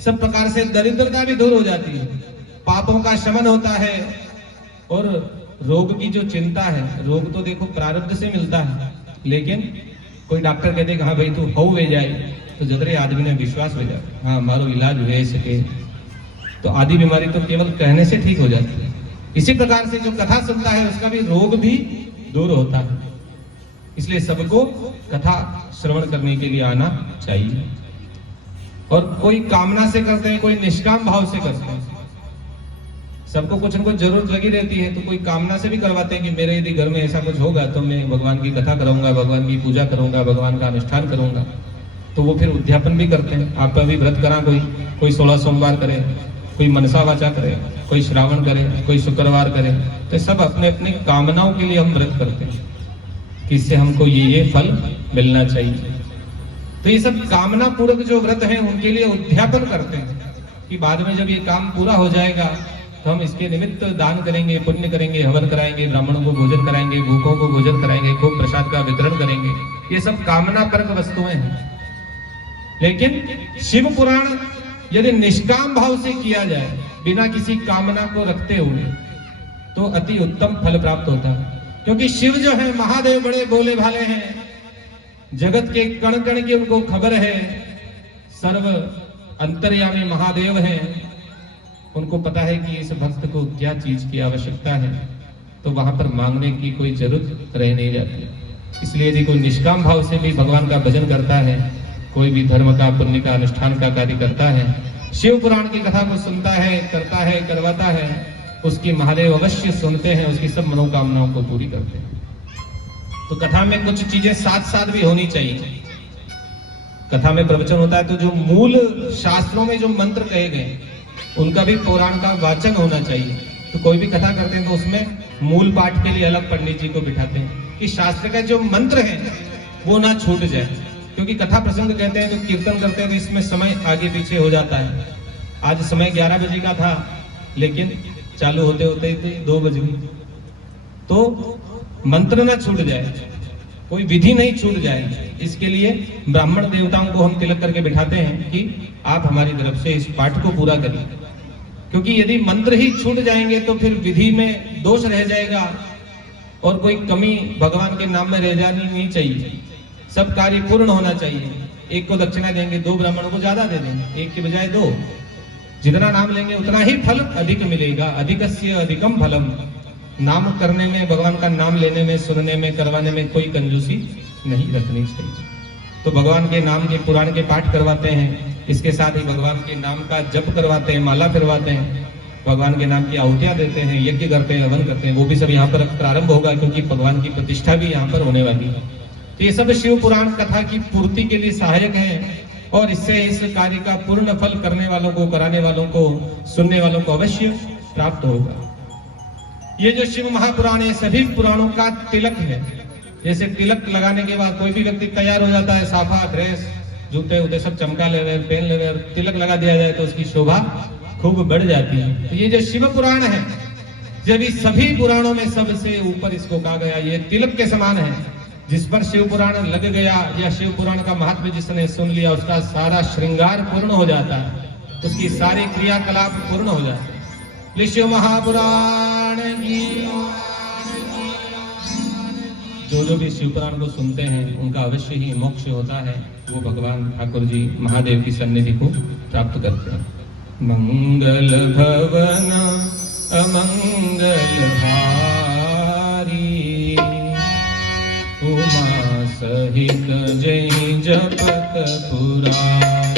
सब प्रकार से दरिद्रता भी दूर हो जाती है, पापों का शमन होता है, और रोग की जो चिंता है, रोग तो देखो प्रारब्ध से मिलता है, लेकिन कोई डॉक्टर कहते कि हाँ भाई तू हो वे जाए, तो जतरे आदमी ने विश्वास हो जाए, हाँ हमारो इलाज हो सके, तो आधी बीमारी तो केवल कहने से ठीक हो जाती है। इसी प्रकार से जो कथा सुनता है उसका भी रोग भी दूर होता है। इसलिए सबको कथा श्रवण करने के लिए आना चाहिए। और कोई कामना से करते हैं, कोई निष्काम भाव से करते हैं। सबको कुछ न कुछ जरूरत लगी रहती है, तो कोई कामना से भी करवाते हैं कि मेरे यदि घर में ऐसा कुछ होगा तो मैं भगवान की कथा करूंगा, भगवान की पूजा करूंगा, भगवान का अनुष्ठान करूंगा, तो वो फिर उद्यापन भी करते हैं। आप अभी व्रत करा, कोई 16 सोमवार करे, कोई मनसा वाचा करे, कोई श्रावण करे, कोई शुक्रवार करे, तो सब अपने अपने कामनाओं के लिए हम व्रत करते हैं कि इससे हमको ये फल मिलना चाहिए। तो ये सब कामना पूर्वक जो व्रत हैं उनके लिए उद्यापन करते हैं कि बाद में जब ये काम पूरा हो जाएगा तो हम इसके निमित्त दान करेंगे, पुण्य करेंगे, हवन कराएंगे, ब्राह्मणों को भोजन कराएंगे, भूखों को भोजन कराएंगे, खूब प्रसाद का वितरण करेंगे। ये सब कामना परक वस्तुएं हैं। लेकिन शिव पुराण यदि निष्काम भाव से किया जाए, बिना किसी कामना को रखते हुए, तो अति उत्तम फल प्राप्त होता है। क्योंकि शिव जो है महादेव बड़े भोले भाले हैं, जगत के कण कण की उनको खबर है, सर्व अंतर्यामी महादेव हैं। उनको पता है कि इस भक्त को क्या चीज की आवश्यकता है, तो वहां पर मांगने की कोई जरूरत रह नहीं जाती। इसलिए यदि कोई निष्काम भाव से भी भगवान का भजन करता है, कोई भी धर्म का, पुण्य का, अनुष्ठान का कार्य करता है, शिव पुराण की कथा को सुनता है, करता है, करवाता है, उसकी महादेव अवश्य सुनते हैं, उसकी सब मनोकामनाओं को पूरी करते हैं। तो कथा में कुछ चीजें साथ साथ भी होनी चाहिए। कथा में प्रवचन होता है तो जो मूल शास्त्रों में जो मंत्र कहे गए उनका भी पुराण का वाचन होना चाहिए। तो कोई भी कथा करते हैं तो उसमें मूल पाठ के लिए अलग पंडित जी को बिठाते हैं कि शास्त्र का जो मंत्र है वो ना छूट जाए। क्योंकि कथा प्रसंग कहते हैं तो कीर्तन करते हैं तो इसमें समय आगे पीछे हो जाता है। आज समय 11 बजे का था, लेकिन चालू होते होते 2 बज गई, तो मंत्र ना छूट जाए, कोई विधि नहीं छूट जाए, इसके लिए ब्राह्मण देवताओं को हम तिलक करके बिठाते हैं कि आप हमारी तरफ से इस पाठ को पूरा करिए। क्योंकि यदि मंत्र ही छूट जाएंगे तो फिर विधि में दोष रह जाएगा और कोई कमी भगवान के नाम में रह जानी नहीं चाहिए। सब कार्य पूर्ण होना चाहिए। एक को दक्षिणा देंगे, 2 ब्राह्मणों को ज्यादा दे देंगे, एक के बजाय 2। जितना नाम लेंगे उतना ही फल अधिक मिलेगा। अधिकस्य अधिकम फलम। नाम करने में, भगवान का नाम लेने में, सुनने में, करवाने में कोई कंजूसी नहीं रखनी चाहिए। तो भगवान के नाम के पुराण के पाठ करवाते हैं, इसके साथ ही भगवान के नाम का जप करवाते हैं, माला फिरवाते हैं, भगवान के नाम की आहुतियां देते हैं, यज्ञ करते हैं, हवन करते हैं। वो भी सब यहाँ पर प्रारंभ होगा क्योंकि भगवान की प्रतिष्ठा भी यहाँ पर होने वाली है। तो ये सब शिव पुराण कथा की पूर्ति के लिए सहायक है और इससे इस कार्य का पूर्ण फल करने वालों को, कराने वालों को, सुनने वालों को अवश्य प्राप्त होगा। ये जो शिव महापुराण है सभी पुराणों का तिलक है। जैसे तिलक लगाने के बाद कोई भी व्यक्ति तैयार हो जाता है, साफा, ड्रेस, जूते उते सब चमका ले, पहन ले, तिलक लगा दिया जाए तो उसकी शोभा खूब बढ़ जाती है। तो ये जो शिव पुराण है जब इस सभी पुराणों में सबसे ऊपर इसको कहा गया, ये तिलक के समान है। जिस पर शिव पुराण लग गया या शिव पुराण का महत्व जिसने सुन लिया, उसका सारा श्रृंगार पूर्ण हो जाता है, उसकी सारी क्रियाकलाप पूर्ण हो जाता है। ये शिव महापुराण की जो भी शिव पुराण को सुनते हैं उनका अवश्य ही मोक्ष होता है। वो भगवान ठाकुर जी महादेव की सन्निधि को प्राप्त करते हैं। मंगल भवन अमंगल हारी, उमा सहित जय जपत पुरारी।